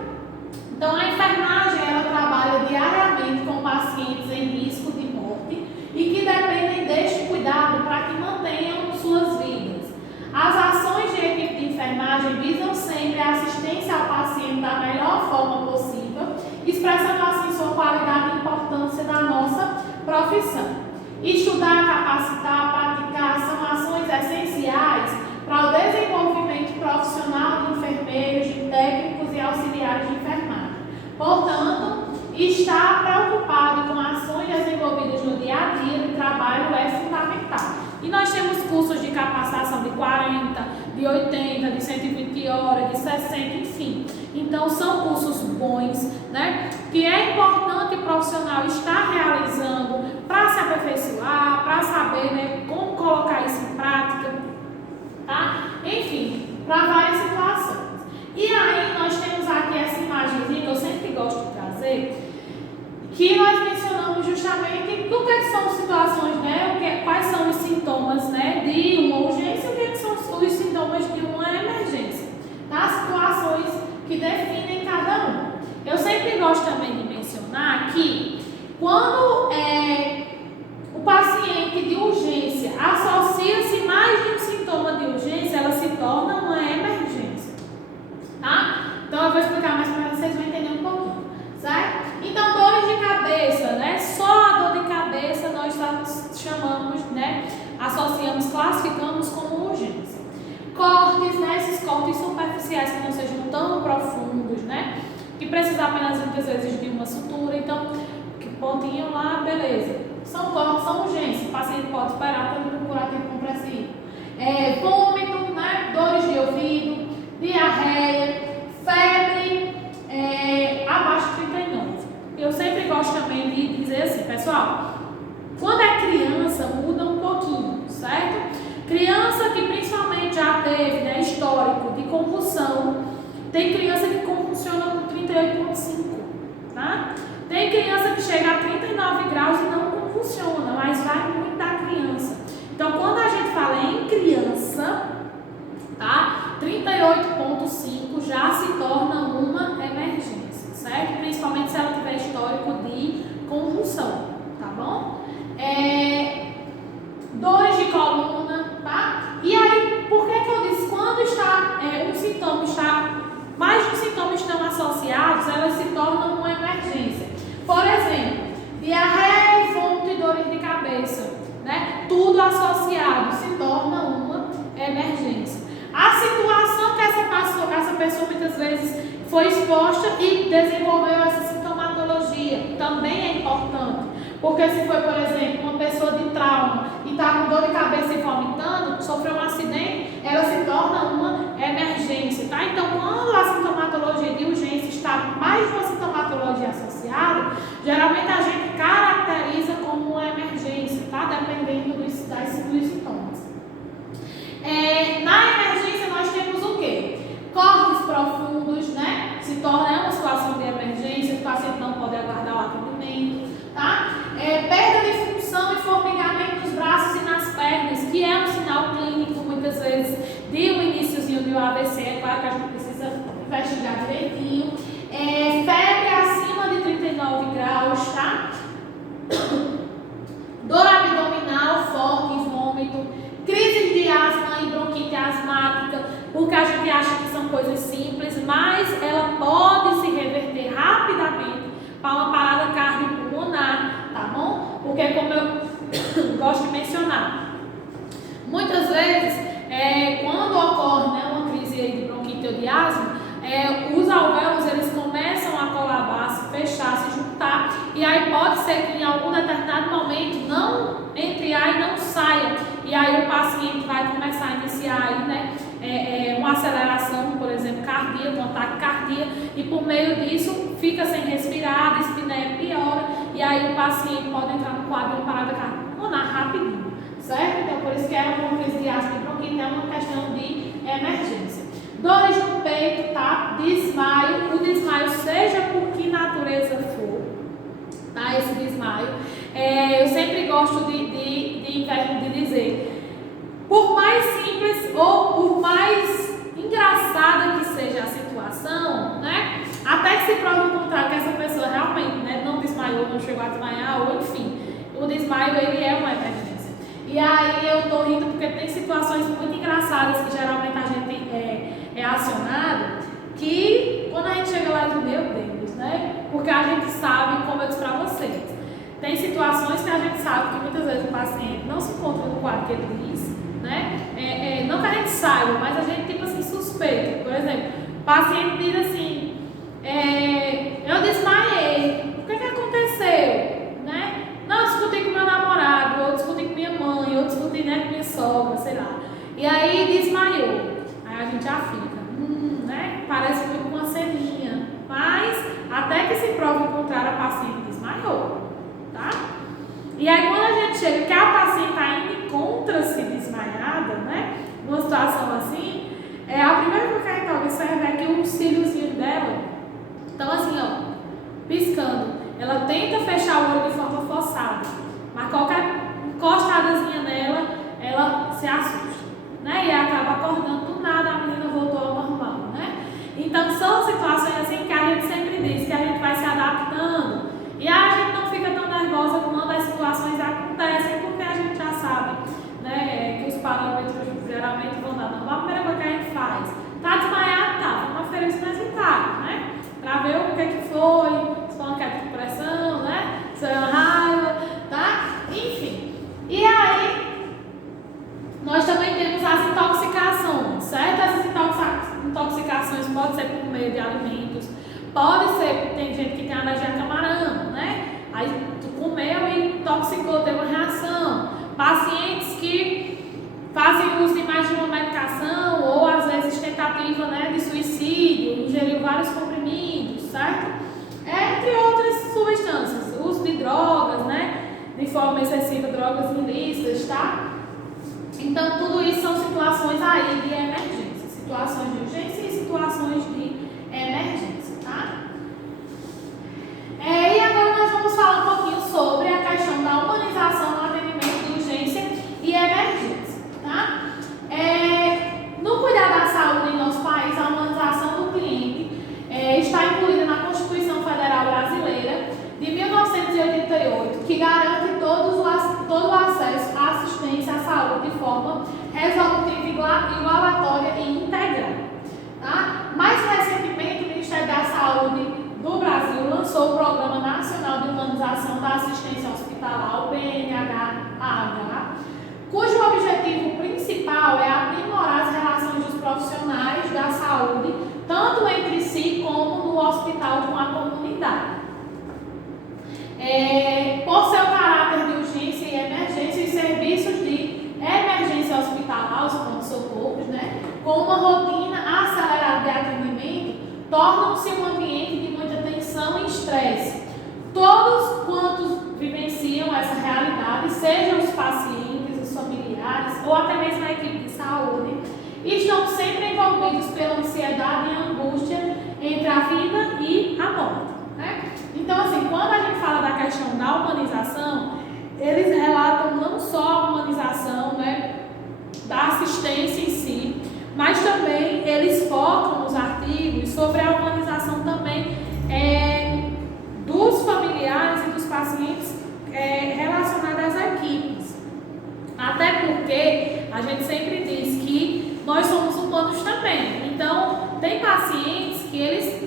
Então, a enfermagem, ela trabalha diariamente com pacientes em risco de morte e que dependem deste cuidado para que mantenham suas vidas. As ações de equipe de enfermagem visam sempre a assistência ao paciente da melhor forma possível, expressando assim sua qualidade e importância da nossa profissão. Estudar, capacitar, praticar são ações essenciais para o desenvolvimento profissional de enfermeiros, de técnicos e auxiliares de enfermagem. Portanto, estar preocupado com ações desenvolvidas no dia a dia de trabalho é fundamental. E nós temos cursos de capacitação de 40, de 80, de 120 horas, de 60, enfim. Então, são cursos bons, né? Que é importante o profissional estar realizando para se aperfeiçoar, para saber, né, como colocar isso em prática, tá? Enfim, para várias situações. E aí, nós temos aqui essa imagenzinha que eu sempre gosto de trazer, que nós mencionamos justamente o que são situações, né? Quais são os sintomas, né, de uma urgência e o que são os sintomas de uma emergência, tá? Situações que definem cada um. Eu sempre gosto também de mencionar que quando o paciente de urgência associa-se mais de um sintoma de urgência, ela se torna uma emergência, tá? Então eu vou explicar mais para vocês vão entender um pouquinho, certo? Então, dores de cabeça, né? Só a dor de cabeça nós chamamos, né? Associamos, classificamos como urgência. Cortes, né? Esses cortes superficiais que não sejam tão profundos, né? Que precisa apenas muitas vezes de uma sutura. Então, que pontinho lá, beleza. São cortes, são urgências. O paciente pode esperar para ele procurar tempo compressivo. Vômito, né? Dores de ouvido, diarreia, febre, abaixo de 39. Eu sempre gosto também de dizer assim, pessoal, quando é criança muda um pouquinho, certo? Criança que principalmente já teve, né, histórico de convulsão, tem criança que convulsiona com 38,5, tá? Tem criança que chega a 39 graus e não convulsiona, mas vai muito da criança. Então, quando a gente fala em criança, tá? 38,5 já se torna uma emergência, certo? Principalmente se ela tiver histórico de convulsão, tá bom? Dores de coluna, tá? E aí, por que eu disse? Quando está um sintoma está, mais de um sintoma estão associados, elas se tornam uma emergência. Por exemplo, diarreia, vômito e dores de cabeça, né? Tudo associado se torna uma emergência. A situação que essa pessoa muitas vezes foi exposta e desenvolveu essa sintomatologia também é importante. Porque se foi, por exemplo, uma pessoa de trauma e está com dor de cabeça e vomitando, sofreu um acidente, ela se torna uma emergência, tá? Então, quando a sintomatologia de urgência está mais de uma sintomatologia associada, geralmente a gente caracteriza como uma emergência, tá? Dependendo dos sintomas. Na emergência nós temos o quê? Cortes profundos, né? Se torna uma situação de emergência, o paciente não pode aguardar o atendimento, tá? Perda de função e formigamento dos braços e nas pernas, que é um sinal clínico, muitas vezes, de um iniciozinho de um AVC, é claro que a gente precisa investigar direitinho. Febre acima de 39 graus, tá? Dor abdominal forte, vômito, crises de asma e bronquite asmática, porque a gente acha que são coisas simples, mas ela pode se reverter rapidamente para uma parada cardiopulmonar, tá bom? Porque como eu gosto de mencionar, muitas vezes, quando ocorre, né, uma crise aí de bronquite ou de asma, os alvéolos eles começam a colabar, se fechar, se juntar, e aí pode ser que em algum determinado momento não entre ar e não saia, e aí o paciente vai começar a iniciar aí, né, uma aceleração, por exemplo, cardíaca, um ataque cardíaco, e por meio disso fica sem respirar, a dispneia piora, e aí o paciente pode entrar no quadro de uma parada cardiopulmonar rapidinho, certo? Então, por isso que uma crise de asma e bronquite é uma questão de emergência. Dores no peito, tá? Desmaio, o desmaio, seja por que natureza for, tá? Esse desmaio, eu sempre gosto de dizer, por mais simples ou por mais engraçada que seja a situação, né? Até que se prove o contrário, que essa pessoa realmente, né, não desmaiou, não chegou a desmaiar, ou enfim, o desmaio ele é uma emergência. E aí eu tô rindo porque tem situações muito engraçadas que geralmente a gente é acionado, que quando a gente chega lá diz, meu Deus, né? Porque a gente sabe, como eu disse pra vocês, tem situações que a gente sabe que muitas vezes o paciente não se encontra no quadro que ele diz, né? Não que a gente saiba, mas a gente tipo assim suspeita. Por exemplo, o paciente diz assim, eu desmaiei, o que aconteceu? Né? Não, eu discuti com meu namorado, ou discuti com minha mãe, ou discuti, né, com minha sogra, sei lá. E aí desmaiou. Aí a gente já fica, né? Parece muito com uma ceninha. Mas até que se prove o contrário, a paciente desmaiou, tá? E aí quando a gente chega, que a paciente ainda encontra-se desmaiada, né? Numa situação assim, a primeira coisa que a gente observa é que os cíliozinhos dela estão assim, ó, piscando. Ela tenta fechar o olho de forma forçada, mas qualquer encostadazinha nela, ela se assusta, né? E acaba acordando do nada, a menina voltou ao normal, né? Então são situações assim que a gente sempre diz que a gente vai se adaptando e a gente não fica tão nervosa quando as situações acontecem, porque a gente já sabe, né, que os parâmetros geralmente vão dar normal. A primeira coisa que a gente faz, tá desmaiado, tá, vamos aferir o sinesitário, né? Pra ver o que foi, se foi uma queda de pressão, né? Se é uma raiva, tá? Enfim. E aí, nós também temos as intoxicações, certo? Essas intoxicações podem ser por meio de alimentos, pode ser, tem gente que tem alergia a camarão, né? Aí tu comeu e intoxicou, teve uma reação. Pacientes que fazem uso de mais de uma medicação ou às vezes tentativa, né, de suicídio, ingeriu vários comprimidos, certo? Entre outras substâncias, uso de drogas, né, de forma excessiva, drogas ilícitas, tá? Então tudo isso são situações aí de emergência, situações de urgência e situações de emergência, tá? E agora nós vamos falar um pouquinho sobre a questão da humanização no atendimento de urgência e emergência, tá? No cuidado da saúde em nosso país, a humanização do cliente está incluída na Constituição Federal Brasileira de 1988, que garante todo o acesso à assistência à saúde de forma resolutiva, igualatória e integral, tá? Mais recentemente, o Ministério da Saúde do Brasil lançou o Programa Nacional de Humanização da Assistência Hospitalar, o PNH-AH, cujo objetivo principal é aprimorar as relações dos profissionais da saúde, tanto entre si como no hospital com a comunidade. Por seu caráter de urgência e emergência, os serviços de emergência hospitalar, os pronto-socorros, né, com uma rotina acelerada de atendimento, tornam-se um ambiente de muita tensão e estresse. Todos quantos vivenciam essa realidade, sejam os pacientes, os familiares ou até mesmo a equipe de saúde, estão sempre envolvidos pela ansiedade e angústia entre a vida e a morte, né? Então, assim, quando a gente fala da questão da humanização, eles relatam não só a humanização, né, da assistência em si, mas também eles focam nos artigos sobre a humanização também dos familiares e dos pacientes relacionados às equipes. Até porque a gente sempre diz que nós somos humanos também. Então, tem pacientes que eles,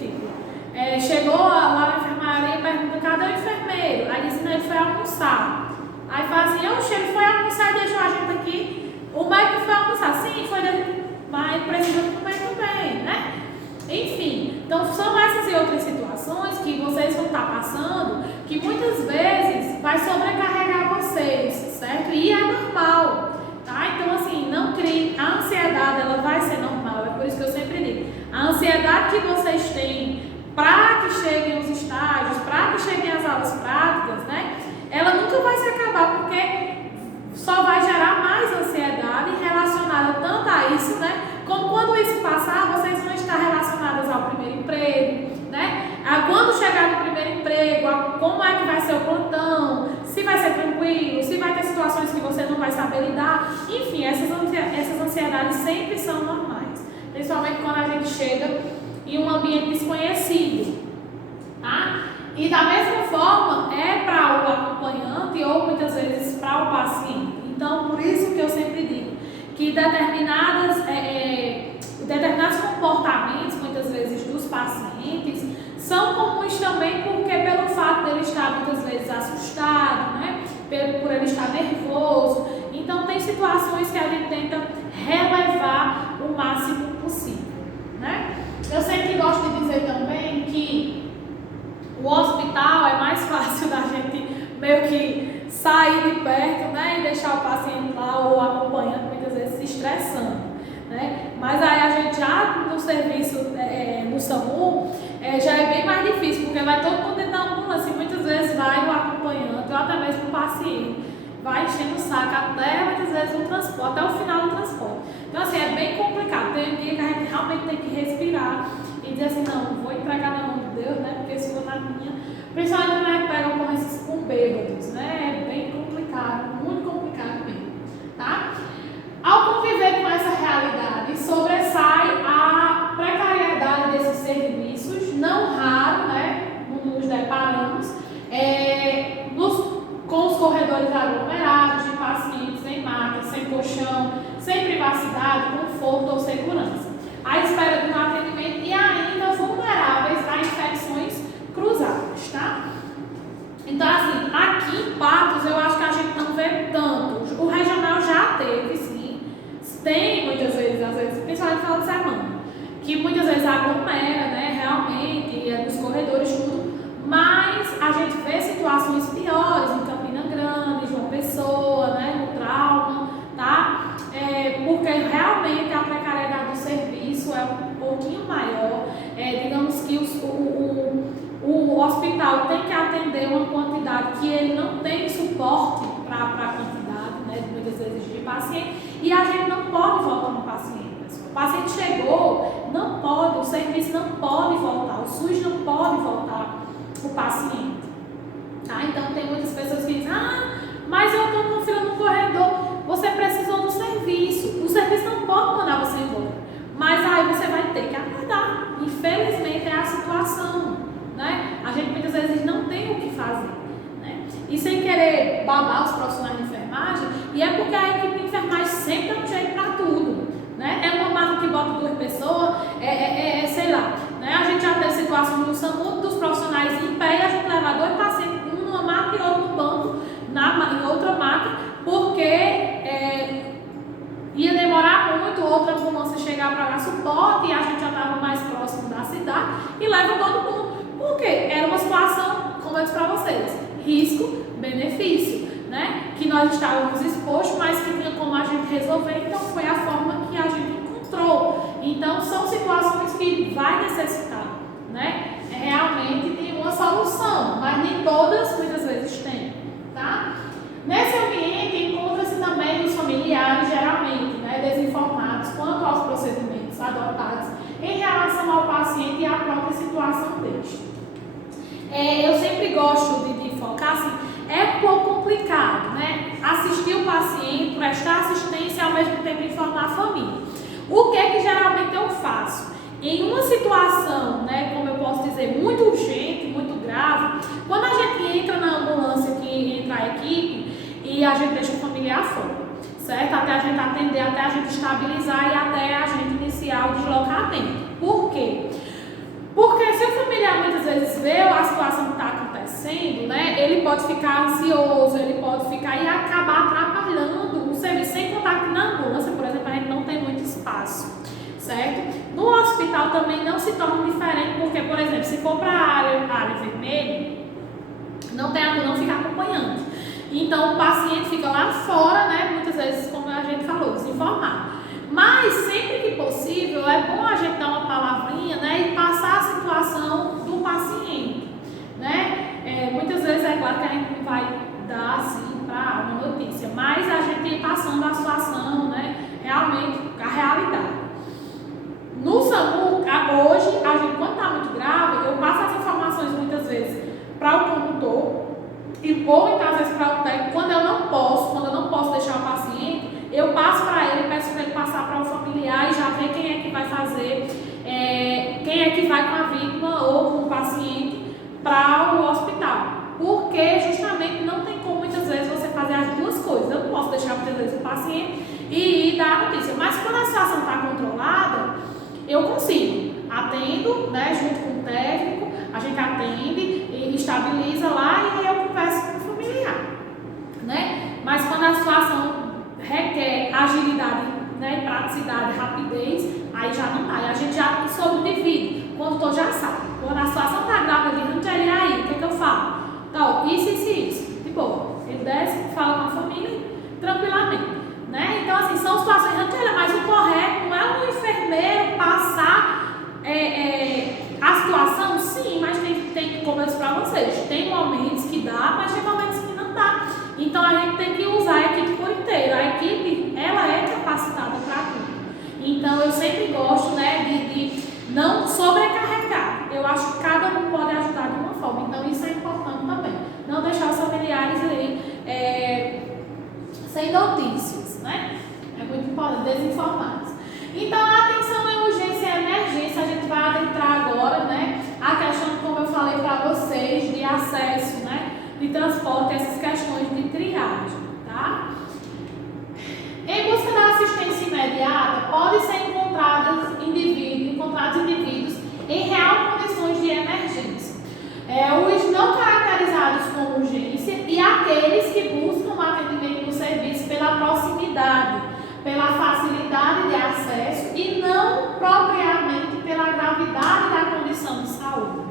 chegou lá na enfermaria e pergunta, cadê o enfermeiro? Aí diz, ele foi almoçar. Aí fala assim, ele foi almoçar e deixou a gente aqui. O médico foi almoçar. Sim, foi dele, mas precisa comer também, né? Enfim, então são essas e outras situações que vocês vão estar passando, que muitas vezes vai sobrecarregar vocês, certo? E é normal, tá? Então, assim, não crie. A ansiedade, ela vai ser normal, é por isso que eu sempre digo. A ansiedade que vocês têm para que cheguem os estágios, para que cheguem as aulas práticas, né? Ela nunca vai se acabar, porque só vai gerar mais ansiedade relacionada tanto a isso, né? Como quando isso passar, vocês vão estar relacionadas ao primeiro emprego, né? Quando chegar no primeiro emprego, como é que vai ser o plantão, se vai ser saber lidar. Enfim, essas ansiedades sempre são normais, principalmente quando a gente chega em um ambiente desconhecido, tá? E da mesma forma é para o acompanhante ou muitas vezes para o paciente. Então, por isso que eu sempre digo que determinados comportamentos, muitas vezes, dos pacientes são comuns também porque pelo fato dele estar muitas vezes assustado, né? Por ele estar nervoso. Então, tem situações que a gente tenta relevar o máximo possível, né? Eu sempre gosto de dizer também que o hospital é mais fácil da gente meio que sair de perto, né, e deixar o paciente lá ou acompanhando, muitas vezes se estressando, né? Mas aí a gente já no serviço, no SAMU, já é bem mais difícil, porque vai todo mundo dentro da ambulância e muitas vezes vai o acompanhante ou até mesmo o paciente, vai enchendo o saco até muitas vezes o transporte, até o final do transporte. Então assim, é bem complicado, tem dia que a gente realmente tem que respirar e dizer assim, não, vou entregar na mão de Deus, né, porque se for na minha, principalmente quando a gente pega ocorrências com bêbados, né, é bem complicado, muito complicado mesmo, tá? Ao conviver com essa realidade, sobressai a precariedade desses serviços, não raro, né, nos deparamos com os corredores aglomerados de pacientes em macas, sem colchão, sem privacidade, conforto ou segurança, à espera de um atendimento e ainda vulneráveis a infecções cruzadas, tá? Então, assim, aqui em Patos eu acho que a gente não vê tanto. O regional já teve, sim. Tem muitas vezes, às vezes, principalmente no final de semana, que muitas vezes aglomera, né, realmente, nos corredores, tudo. Mas a gente vê situações piores em Campina Grande, João Pessoa, né, no trauma, tá? Porque realmente a precariedade do serviço é um pouquinho maior. Digamos que o hospital tem que atender uma quantidade que ele não tem suporte para a quantidade, né, muitas vezes de paciente, e a gente não pode voltar no paciente. O paciente chegou, não pode, o serviço não pode voltar, o SUS não pode voltar o paciente. Tá? Então tem muitas pessoas que dizem, mas eu estou com fila no corredor, você precisou do serviço, o serviço não pode mandar você embora, mas aí você vai ter que aguardar. Infelizmente é a situação, né? A gente muitas vezes não tem o que fazer, né? E sem querer babar os profissionais de enfermagem, e é porque a equipe de enfermagem sempre dá um jeito para tudo, né? É uma máquina que bota 2 pessoas, sei lá, né? A gente já tem situação no SAMU dos profissionais em pé e a gente leva 2 pacientes, um numa maca e outro no banco, em outra maca, porque ia demorar muito outra ambulância chegar para dar suporte e a gente já estava mais próximo da cidade e leva todo mundo. Porque era uma situação, como eu disse para vocês, risco-benefício, né? Que nós estávamos expostos, mas que tinha como a gente resolver, então foi a forma que a gente encontrou. Então são situações que vai necessitar, né? Realmente tem uma solução, mas nem todas muitas vezes tem, tá? Nesse ambiente encontra-se também os familiares, geralmente, né, desinformados quanto aos procedimentos adotados em relação ao paciente e à própria situação deste. Eu sempre gosto de focar assim, é um pouco complicado, né? Assistir o paciente, prestar assistência e ao mesmo tempo informar a família. O que é que geralmente eu faço? Em uma situação, né, como eu posso dizer, muito urgente, muito grave, quando a gente entra na ambulância, que entra a equipe, e a gente deixa o familiar fora, certo? Até a gente atender, até a gente estabilizar e até a gente iniciar o deslocamento. Por quê? Porque se o familiar muitas vezes vê a situação que está acontecendo, né, ele pode ficar ansioso, ele pode ficar e acabar atrapalhando o serviço. Sem contar que na ambulância, por exemplo, a gente não tem muito espaço, certo? No hospital também não se torna diferente, porque, por exemplo, se for para a área vermelha, não fica acompanhante. Então, o paciente fica lá fora, né, muitas vezes, como a gente falou, desinformado. Mas, sempre que possível, é bom a gente dar uma palavrinha, né, e passar a situação do paciente, né? Muitas vezes, é claro que a gente não vai dar, assim, para uma notícia, mas a gente ir passando a situação, né, realmente, a realidade. No SAMU, hoje, a gente, quando está muito grave, eu passo as informações, muitas vezes, para o condutor, e vou, então, às vezes, para o técnico, quando eu não posso deixar o paciente, vai com a vítima ou com o paciente para o hospital. Porque justamente não tem como muitas vezes você fazer as duas coisas. Eu não posso deixar muitas vezes o paciente e dar a notícia. Mas quando a situação está controlada, eu consigo. Atendo, né, junto com o técnico, a gente atende e estabiliza lá e aí eu converso com o familiar, né? Mas quando a situação requer agilidade, né, praticidade, rapidez, aí já não dá. Aí a gente já subdivide. O condutor já sabe. Quando a situação está grave ali, não tem aí, o que eu falo? Então, isso. De boa. Ele desce, fala com a família tranquilamente, né? Então, assim, são situações ranqueiras, mas o correto não é um enfermeiro passar a situação, sim, mas tem como eu disse para vocês, tem momentos que dá, mas tem momentos que não dá. Então, a gente tem que usar a equipe por inteiro. A equipe, ela é capacitada para tudo. Então, eu sempre gosto, né, de não sobrecarregar. Eu acho que cada um pode ajudar de uma forma. Então, isso é importante também. Não deixar os familiares aí sem notícias, né? É muito importante, desinformados. Então, a atenção em urgência e emergência, a gente vai adentrar agora, né? A questão, como eu falei para vocês, de acesso, né? De transporte, essas questões de triagem, tá? Em busca da assistência imediata, podem ser encontrados indivíduos em real condições de emergência. Os não caracterizados com urgência e aqueles que buscam o atendimento do serviço pela proximidade, pela facilidade de acesso e não propriamente pela gravidade da condição de saúde.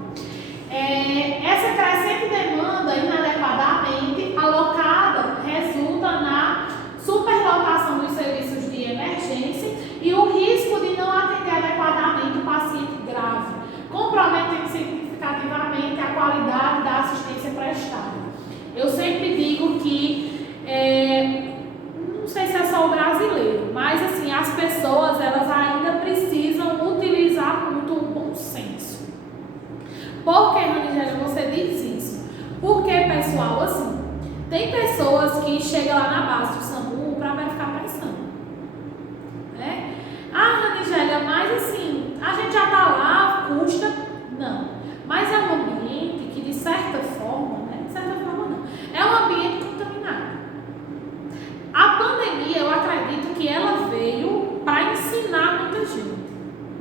Essa crescente demanda inadequadamente alocada resulta na superlotação dos serviços de emergência e o risco de não atender adequadamente o paciente grave, comprometendo significativamente a qualidade da assistência prestada. Eu sempre digo que, não sei se é só o brasileiro, mas assim, as pessoas elas ainda precisam utilizar muito o bom senso. Por que, Ranigélia, você diz isso? Porque, pessoal, assim, tem pessoas que chegam lá na base do SAMU para verificar a pressão, né? Ah, Ranigélia, mas assim, a gente já está lá, custa? Não. Mas é um ambiente que, de certa forma, né? De certa forma não, é um ambiente contaminado. A pandemia, eu acredito que ela veio para ensinar muita gente,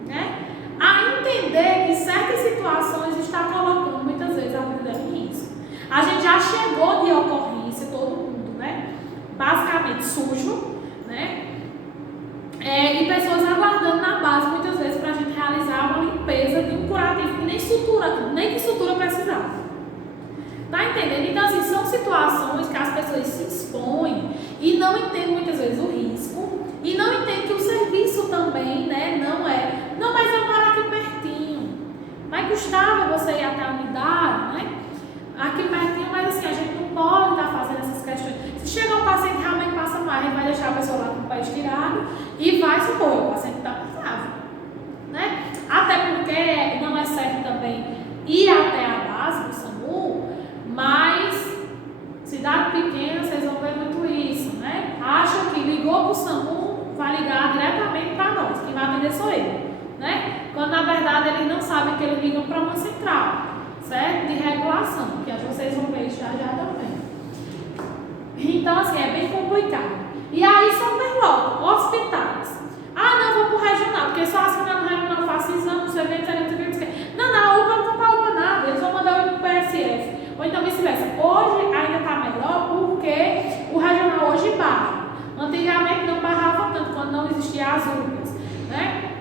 né? A entender que certas situações está colocando muitas vezes a vida dela em risco. A gente já chegou de ocorrência, todo mundo, né? Basicamente sujo, né? E pessoas aguardando na base muitas vezes para a gente realizar uma limpeza de um curativo que nem que sutura precisava. Tá entendendo? Então, assim, são situações que as pessoas se expõem e não entendem muitas vezes o risco e não entendem que o serviço também, né, não, mas eu moro aqui pertinho. Mas custava você ir até a unidade, né? Aqui pertinho, mas assim, a gente não pode estar fazendo essas questões. Se chega um paciente que realmente passa mal, a gente vai deixar a pessoa lá com o pé estirado e vai supor, o paciente está grave, né? Até porque não é certo também ir até a base do SAMU, mas cidade pequena, vocês vão ver muito isso, né? Acham que ligou para o SAMU, vai ligar diretamente para nós, quem vai atender sou ele, né? Quando na verdade eles não sabem que eles ligam para uma central, certo? De regulação, que vocês vão ver já também. Então, assim, é bem complicado. E aí, superlota, hospitais. Ah, não, vou pro regional, porque só assim no regional eu faço exame, não sei o que. Não, UPA não vou pra UPA nada, eles vão mandar eu pro PSF. Ou então vice-versa. Hoje ainda tá melhor porque o regional hoje barra. Antigamente não barrava tanto, quando não existia as UPAs, né?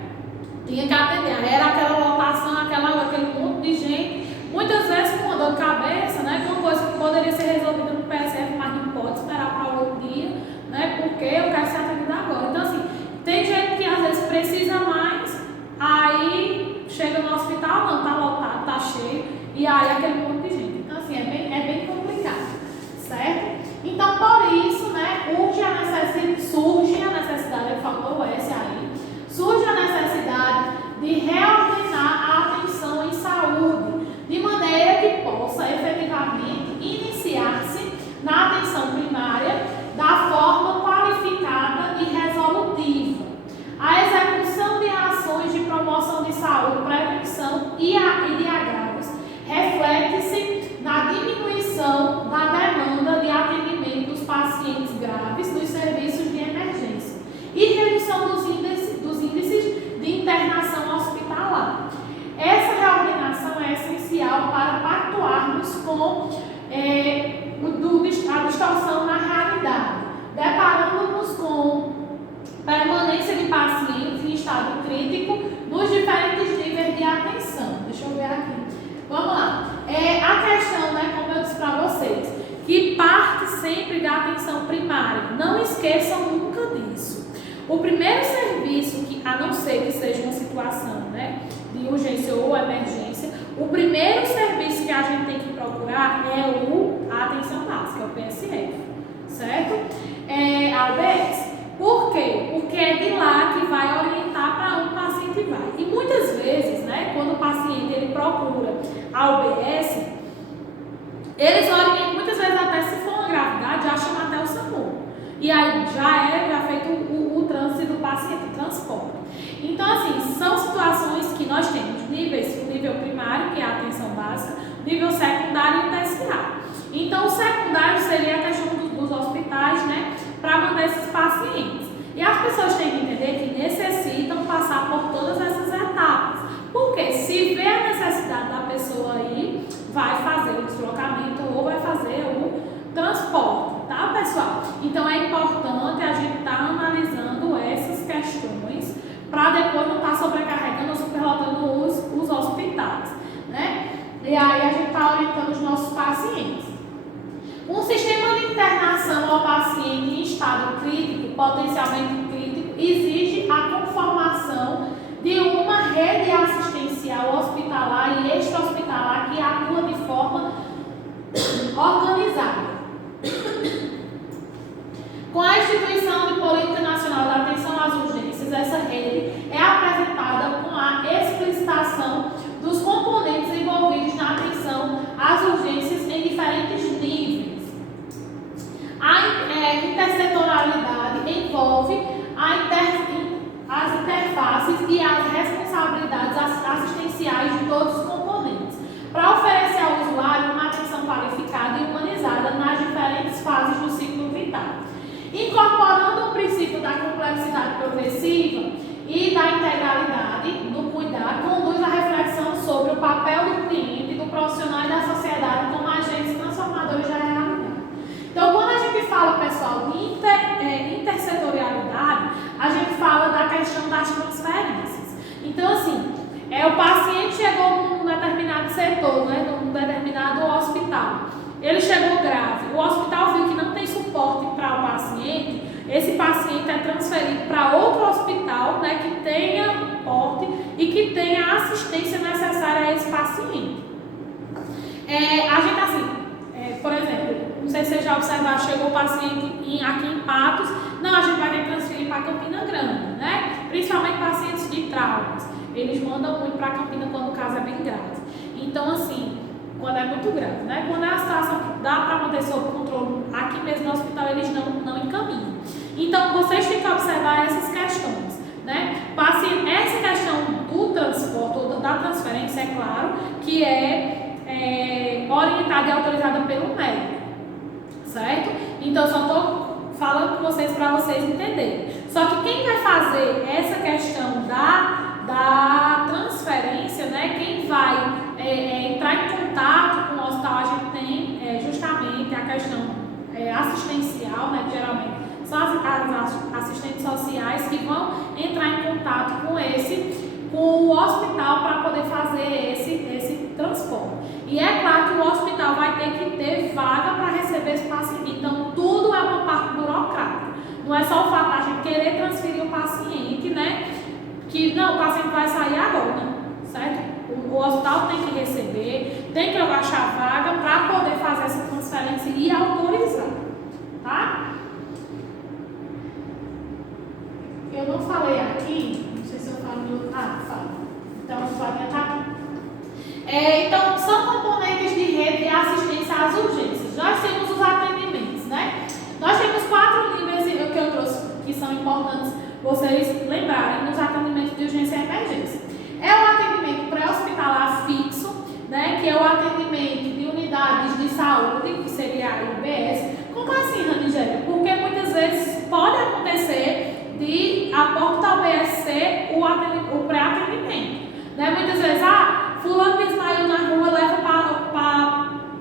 Tinha que atender, era aquela lotação, aquele monte de gente. Muitas vezes com uma dor de cabeça, né? Que é uma coisa que poderia ser resolvida no PSF, mas não pode esperar para outro dia, né? Porque eu quero ser atendida agora. Então, assim, tem gente que às vezes precisa mais, aí chega no hospital, não, tá lotado, tá cheio, e aí aquele monte de gente. Então, assim, é bem complicado, certo? Então, por isso, né, surge a necessidade, ele falou o S aí, surge a necessidade de reordenar a atenção em saúde, de maneira que possa efetivamente iniciar-se na atenção primária da forma qualificada e resolutiva. A execução de ações de promoção de saúde, prevenção e estado crítico nos diferentes níveis de atenção. Deixa eu ver aqui. Vamos lá. A questão, né, como eu disse para vocês, que parte sempre da atenção primária. Não esqueçam nunca disso. O primeiro serviço, a não ser que seja uma situação, né, de urgência ou emergência, o primeiro serviço que a gente tem que procurar é a atenção básica, é o PSF, certo? A UBS. Por quê? Porque é de lá que vai orientar para onde o paciente vai. E muitas vezes, né, quando o paciente ele procura a UBS, eles orientam, muitas vezes até se for uma gravidade, já chama até o SAMU. E aí já feito o trânsito do paciente, o transporte. Então, assim, são situações que nós temos níveis, o nível primário, que é a atenção básica, nível secundário e o terciário. Então, o secundário seria a questão dos hospitais, né, para mandar esses pacientes. E as pessoas têm que entender que necessitam passar por todas essas etapas. Porque se vê a necessidade da pessoa aí, vai fazer o deslocamento ou vai fazer o transporte, tá, pessoal? Então, é importante a gente estar analisando essas questões para depois não estar sobrecarregando ou superlotando os hospitais, né? E aí a gente está orientando os nossos pacientes. Um sistema de internação ao paciente em estado crítico, potencialmente crítico, exige a conformação de uma rede assistencial hospitalar e extra-hospitalar que atua de forma organizada. Com a instituição de Política Nacional da Atenção às Urgências, essa rede é apresentada com a explicitação dos componentes envolvidos na atenção às urgências em diferentes níveis. A intersetorialidade envolve as interfaces e as responsabilidades assistenciais de todos os componentes, para oferecer ao usuário uma atenção qualificada e humanizada nas diferentes fases do ciclo vital. Incorporando o princípio da complexidade progressiva e da integralidade no cuidado, conduz a reflexão sobre o papel do cliente, do profissional e da sociedade como agentes transformadores da realidade. Então, quando a gente fala, pessoal, de intersetorialidade, a gente fala da questão das transferências. Então, assim, o paciente chegou num determinado setor, né, num determinado hospital. Ele chegou grave, o hospital viu que não tem suporte para o paciente, esse paciente é transferido para outro hospital, né, que tenha suporte e que tenha a assistência necessária a esse paciente. A gente, assim, por exemplo, não sei se vocês já observaram, chegou o paciente aqui em Patos, não, a gente vai ter que transferir para Campina Grande, né? Principalmente pacientes de traumas. Eles mandam muito para Campina quando o caso é bem grave. Então, assim, quando é muito grave, né? Quando a situação dá para manter sob controle aqui mesmo no hospital, eles não encaminham. Então, vocês têm que observar essas questões, né? Essa questão do transporte ou da transferência, é claro, que é orientada e autorizada pelo médico, certo? Então, só estou falando com vocês para vocês entenderem. Só que quem vai fazer essa questão da transferência, né? Quem vai entrar em contato com o hospital, a gente tem justamente a questão assistencial, né? Que geralmente são as assistentes sociais que vão entrar em contato com o hospital para poder fazer esse transporte. E é claro que o hospital vai ter que ter vaga para receber esse paciente. Então, tudo é uma parte burocrática. Não é só o fato da gente querer transferir o paciente, né? Que não, o paciente vai sair agora, certo? O hospital tem que receber, tem que achar vaga para poder fazer essa transferência e autorizar, tá? Eu não falei aqui, não sei se eu falo no... falo. Então, a varinha tá aqui. Então, são componentes de rede de assistência às urgências. Nós temos os atendimentos, né? Nós temos 4 níveis que eu trouxe, que são importantes vocês lembrarem nos atendimentos de urgência e emergência. É o atendimento pré-hospitalar fixo, né? Que é o atendimento de unidades de saúde, que seria a UBS. Como assim, Ranigélia? Porque muitas vezes pode acontecer de a porta da UBS ser o pré-atendimento, né? Muitas vezes, fulano desmaiou na rua, leva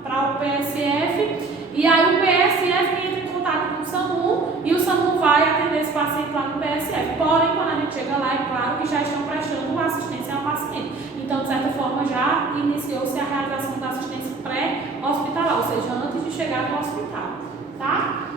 para o PSF, e aí o PSF entra em contato com o SAMU, e o SAMU vai atender esse paciente lá no PSF. Porém, quando a gente chega lá, claro que já estão prestando assistência ao paciente. Então, de certa forma, já iniciou-se a realização da assistência pré-hospitalar, ou seja, antes de chegar no hospital, tá?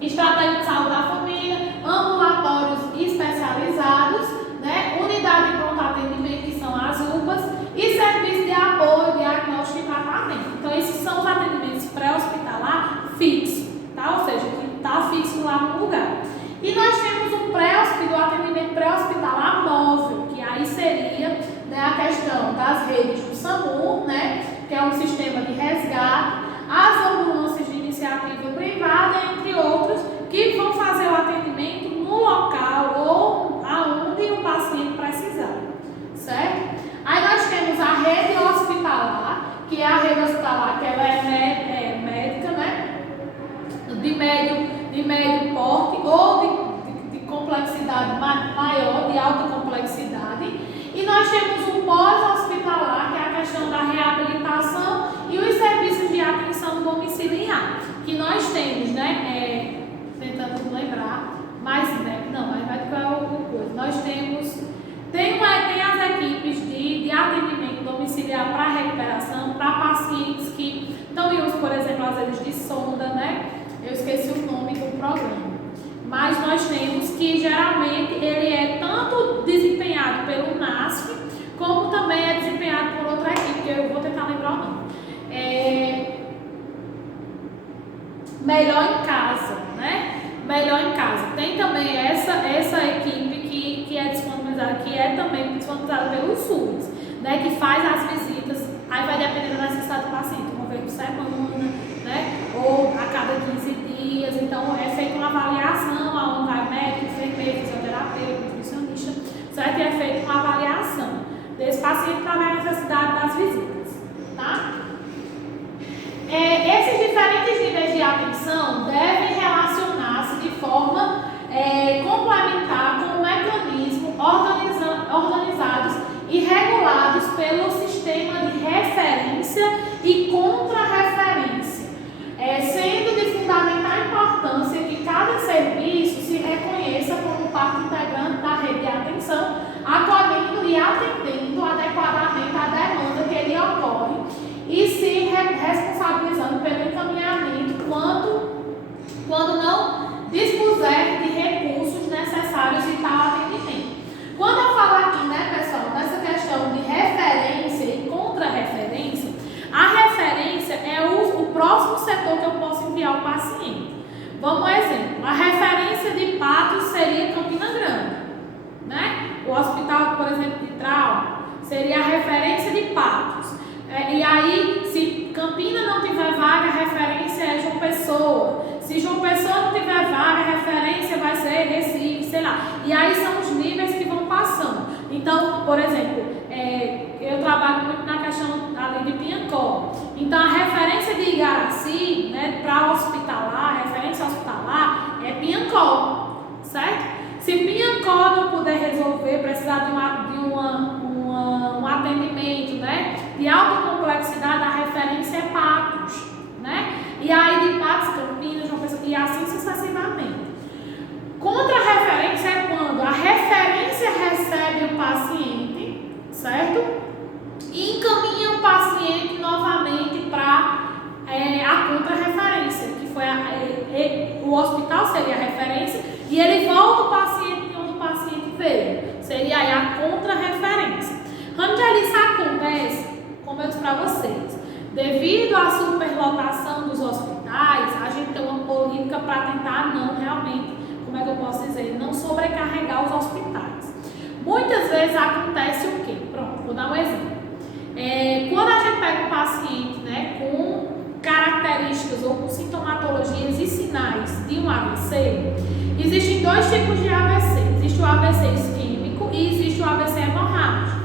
Estratégia de saúde da família, ambulatórios especializados, né? Unidade de pronto atendimento, que são as UPAs, e serviço de apoio, diagnóstico e tratamento. Então, esses são os atendimentos pré-hospitalar fixos, tá? Ou seja, que está fixo lá no lugar. E nós temos o atendimento pré-hospitalar móvel, que aí seria, né, a questão das redes do SAMU, né, que é um sistema de resgate, as ambulâncias de iniciativa privada, entre outros, que vão fazer o atendimento no local ou aonde o paciente precisar, certo? Aí nós temos a rede hospitalar, que é a rede hospitalar que ela é médica, né, de médio porte ou de complexidade maior, de alta complexidade. E nós temos o pós-hospitalar, que é a questão da reabilitação e os serviços de atenção domiciliar, que nós temos, né, tentando lembrar, mas, né, não, mas vai ficar alguma coisa. Nós temos, tem as equipes de atendimento domiciliar para recuperação, para pacientes que estão em uso, por exemplo, às vezes de sonda, né, eu esqueci o nome do programa. Mas nós temos que geralmente ele é tanto desempenhado pelo NASF, como também é desempenhado por outra equipe, que eu vou tentar lembrar o nome. Melhor em Casa, né? Melhor em Casa. Tem também essa equipe que é disponibilizada, que é também disponibilizada pelo SUS, né? Que faz as visitas, aí vai depender da necessidade do paciente, uma vez por semana, né? Ou a cada 15 dias. Então é feita uma avaliação, onde vai médico, enfermeiro, fisioterapeuta, nutricionista, certo? E é feita uma avaliação desse paciente para ver a necessidade das visitas, tá? Esses diferentes níveis de atenção devem relacionar-se de forma complementar com o mecanismo organizados e regulados pelo sistema de referência e contra-referência, sendo de fundamental importância que cada serviço se reconheça como parte integrante da rede de atenção, acolhendo e atendendo adequadamente à demanda que lhe ocorre e se responsabilizando pelo encaminhamento quando não dispuser de recursos necessários de tal atendimento. Quando eu falo aqui, né, pessoal, nessa questão de referência e contra-referência, a referência é o próximo setor que eu posso enviar o paciente. Vamos ao exemplo. A referência de Patos seria Campina Grande, né? O hospital, por exemplo, de trauma seria a referência de Patos. E aí, se Campina não tiver vaga, a referência é João Pessoa. Se João Pessoa não tiver vaga, a referência vai ser Recife, sei lá. E aí são os níveis que vão passando. Então, por exemplo, eu trabalho muito na questão ali de Piancó. Então, a referência de Igaraci, né, para hospitalar, a referência hospitalar é Piancó, certo? Se Piancó não puder resolver, precisar de um atendimento, né, de alta complexidade, a referência é Patos, né? E aí de Patos, Campinas, João Pessoa, e assim sucessivamente. Contra-referência é quando a referência recebe o paciente, certo? E encaminha o paciente novamente para a contra-referência, que foi o hospital seria a referência, e ele volta o paciente de onde o paciente veio. Seria aí a contra-referência. Onde isso acontece, como eu disse para vocês, devido à superlotação dos hospitais, a gente tem uma política para tentar não realmente, como é que eu posso dizer, não sobrecarregar os hospitais. Muitas vezes acontece o quê? Pronto, vou dar um exemplo. Quando a gente pega um paciente, né, com características ou com sintomatologias e sinais de um AVC, existem dois tipos de AVC. Existe o AVC isquêmico e existe o AVC hemorrágico,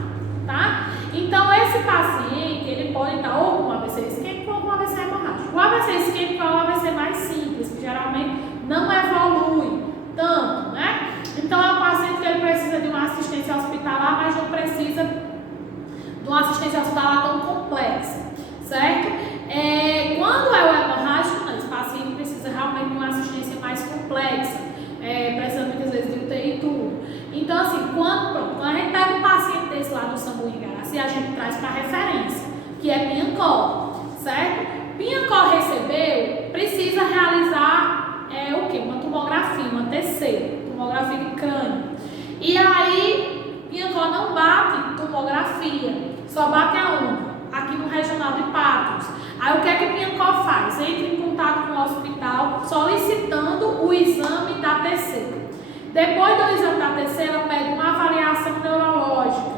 tá? Então, esse paciente, ele pode estar ou com AVC isquêmico ou com AVC hemorrágico. O AVC isquêmico é o AVC mais simples, que geralmente não evolui tanto, né? Então, é um paciente que ele precisa de uma assistência hospitalar, mas não precisa de uma assistência hospitalar tão complexa, certo? Quando é o hemorrágico, não, esse paciente precisa realmente de uma assistência mais complexa, precisando muitas vezes de UTI e tudo. Então, assim, quando para referência, que é Piancó, certo? Piancó recebeu, precisa realizar o quê? Uma tomografia, uma TC, tomografia de crânio. E aí, Piancó não bate tomografia, só bate aonde? Aqui no Regional de Patos. Aí o que é que Piancó faz? Entra em contato com o hospital solicitando o exame da TC. Depois do exame da TC, ela pede uma avaliação neurológica,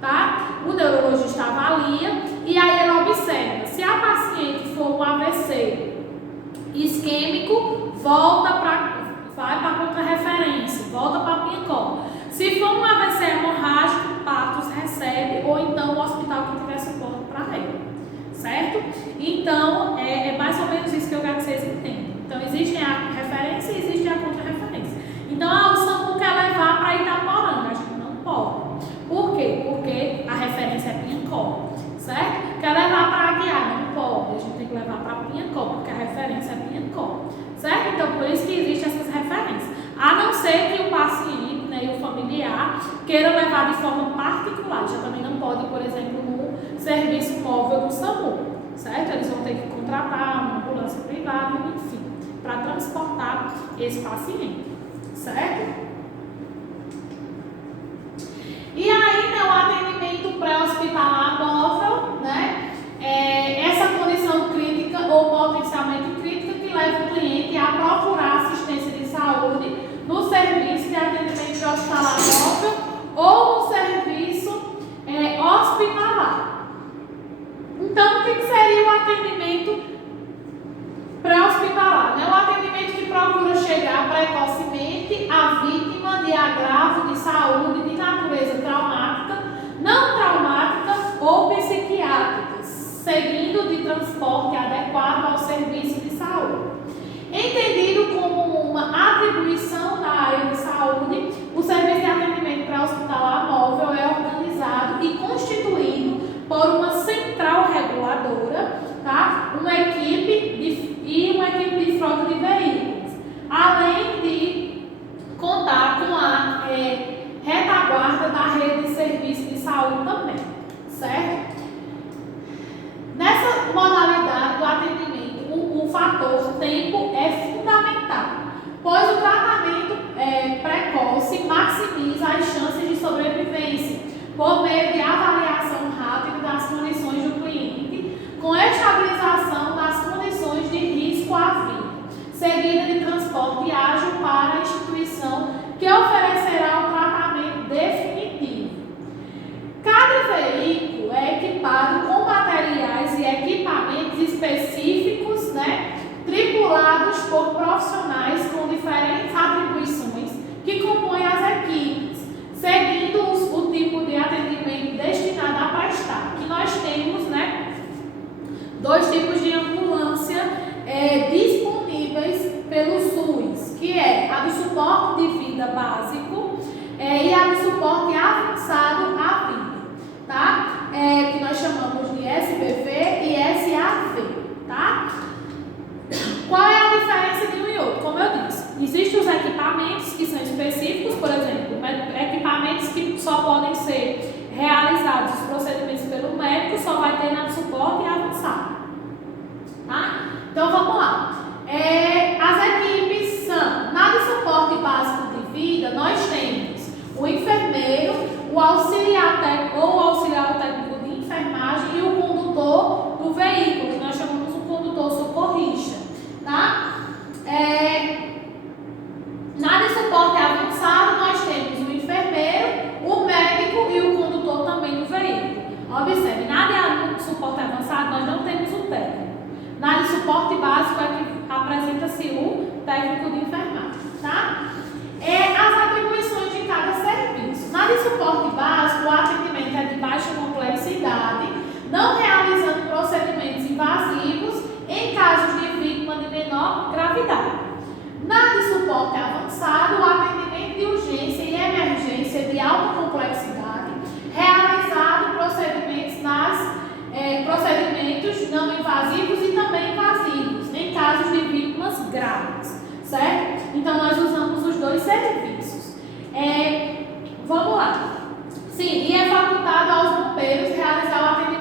tá? O neurologista avalia e aí ele observa. Se a paciente for um AVC isquêmico, vai para contra-referência, volta para Piancó. Se for um AVC hemorrágico, Patos recebe, ou então o hospital que tiver suporte para ele, certo? Então, é mais ou menos isso que eu quero que vocês entendam. Então, existe a referência e existe a contra-referência. Então, o SAMU quer levar para Itaporanga, a gente não pode. Por quê? Porque a referência é Piancó, certo? Quer levar para Aguiar, não pode. A gente tem que levar para Piancó, porque a referência é Piancó, certo? Então, por isso que existem essas referências. A não ser que o paciente, né, e o familiar queira levar de forma particular. Já também não pode, por exemplo, no serviço móvel do SAMU, certo? Eles vão ter que contratar uma ambulância privada, enfim, para transportar esse paciente, certo? E aí, né, o atendimento pré-hospitalar móvel, né? Essa condição crítica ou potencialmente crítica que leva o cliente a procurar assistência de saúde no serviço de atendimento pré-hospitalar móvel ou no serviço hospitalar. Então, o que seria o atendimento pré-hospitalar? Né? O atendimento que procura chegar precocemente à vítima de agravo de saúde de natureza traumática, não traumática ou psiquiátrica, seguindo de transporte adequado ao serviço de saúde. Entendido como uma atribuição da área de saúde, o serviço de atendimento pré-hospitalar móvel é organizado e constituído por uma central reguladora, tá? Uma equipe de frota de veículos, além de contar com a retaguarda da rede de serviço de saúde também, certo? Nessa modalidade do atendimento, o fator tempo é fundamental, pois o tratamento precoce maximiza as chances de sobrevivência por meio de avaliação rápida das condições do cliente, com estabilização das condições de risco à vida, seguida de transporte ágil para a instituição que oferecerá o tratamento definitivo. Cada veículo é equipado com materiais e equipamentos específicos, né, tripulados por profissionais com diferentes atribuições que compõem as equipes, seguindo o tipo de atendimento destinado a prestar. Que nós temos, né, 2 tipos de ambulância disponíveis pelo SUS, que é a de suporte de vida básico e a de suporte avançado à vida, tá? Que nós chamamos de SBV e SAV, tá? Qual é a diferença de um e outro? Como eu disse, existem os equipamentos que são específicos, por exemplo, equipamentos que só podem ser realizados os procedimentos pelo médico, só vai ter na de suporte e avançado, tá? Então vamos lá. As equipes são, na de suporte básico de vida, nós temos o enfermeiro, o auxiliar técnico ou auxiliar técnico de enfermagem e o condutor do veículo, que nós chamamos de condutor socorrista, tá? Na de suporte avançado, nós temos o enfermeiro, o médico e o condutor também do veículo. Observe, na de suporte avançado, nós não temos o técnico. Na de suporte básico é que apresenta-se o técnico de enfermagem, tá? As atribuições de cada serviço. Na de suporte básico, o atendimento é de baixa complexidade, não realizando procedimentos invasivos em casos de vítima de menor gravidade. Na de suporte avançado, o atendimento de urgência e emergência de alta complexidade, realizado procedimentos não invasivos e também invasivos, em casos de vítimas graves, certo? Então, nós usamos os 2 serviços. Vamos lá. Sim, e é facultado aos bombeiros realizar o atendimento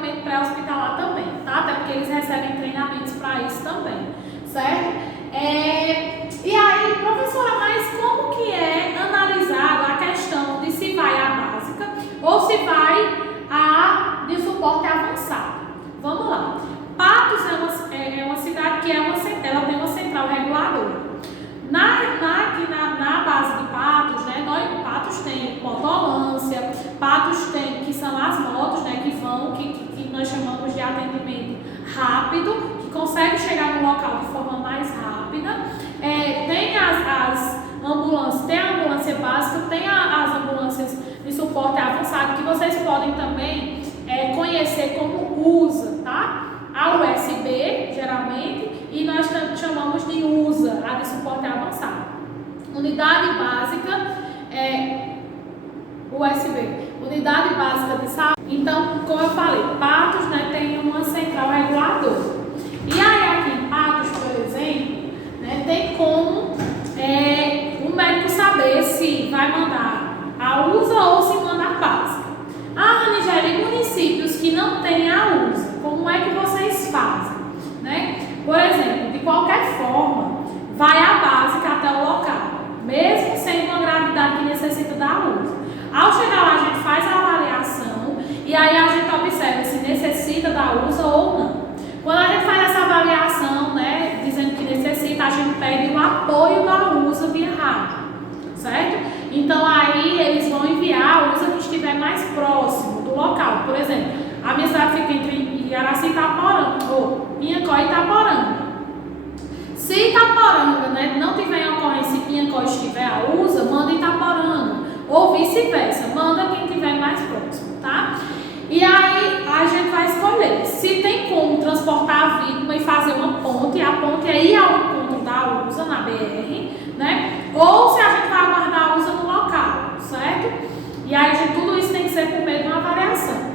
rápido, que consegue chegar no local de forma mais rápida. Tem as ambulâncias, tem a ambulância básica, tem as ambulâncias de suporte avançado, que vocês podem também conhecer como USA, tá? A USB, geralmente, e nós chamamos de USA, a de suporte avançado. Unidade básica USB, unidade básica de saúde. Então, como eu falei, Patos, né, tem uma central reguladora. E aí aqui em Patos, por exemplo, né, tem como o médico saber se vai mandar a USA ou se manda a básica. Nigéria, municípios que não têm a USA, como é que vocês fazem? Né? Por exemplo, de qualquer forma, vai a básica até o local, mesmo sendo uma gravidade que necessita da USA. Ao chegar lá, a gente faz a avaliação e aí a gente observa se necessita da USA ou não. Quando a gente faz essa avaliação, né, dizendo que necessita, a gente pede o apoio da USA via rádio, certo? Então aí eles vão enviar a USA que estiver mais próximo do local. Por exemplo, a minha cidade fica entre Iaraci e Itaporanga, ou Piancó e Itaporanga. Se Itaporanga, né, não tiver em ocorrência e Piancó estiver a USA, manda Itaporanga. Ou vice-versa, manda quem estiver mais próximo, tá? E aí a gente vai escolher se tem como transportar a vítima e fazer uma ponte, a ponte é ir ao encontro da USA na BR, né? Ou se a gente vai aguardar a USA no local, certo? E aí tudo isso tem que ser por meio de uma avaliação.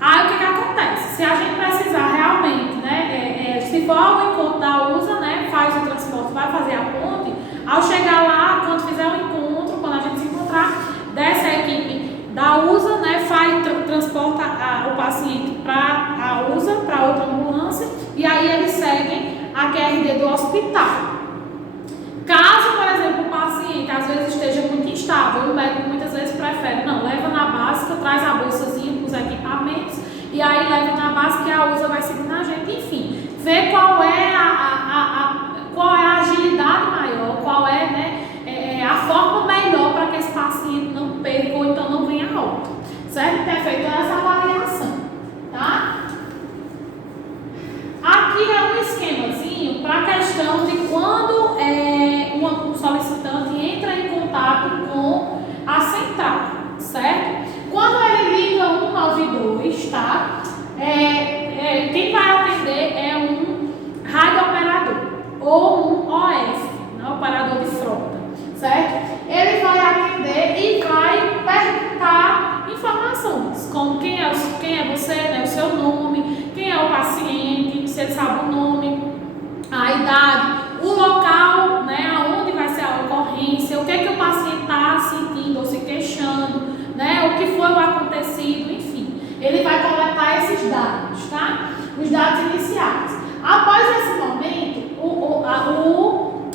Aí o que acontece? Se a gente precisar realmente, né, se for ao encontro da USA, né, faz o transporte, vai fazer a ponte, ao chegar lá, quando fizer o encontro, quando a gente se encontrar, desce a equipe da USA, né, transporta o paciente para a USA, para outra ambulância, e aí eles seguem a QRD do hospital. Caso, por exemplo, o paciente às vezes esteja muito instável, o médico muitas vezes prefere, não, leva na básica, traz a bolsazinha com os equipamentos, e aí leva na básica e a USA vai seguindo a gente, enfim, ver qual é a agilidade maior, qual é, né, a forma melhor para que esse paciente não perca ou então não venha a óbito, certo? É feita essa avaliação, tá? Aqui é um esquemazinho para a questão de quando um solicitante entra em contato com a central, certo? Quando ele liga 192, tá? Quem vai atender é um radiooperador ou um OF, né? Operador de frota, certo? Ele vai atender e vai perguntar informações, como quem é você, né? O seu nome, quem é o paciente, se ele sabe o nome, a idade, o local, né, aonde vai ser a ocorrência, o que é que o paciente está sentindo ou se queixando, né, o que foi o acontecido, enfim. Ele vai coletar esses dados, tá? Os dados iniciais. Após esse momento, o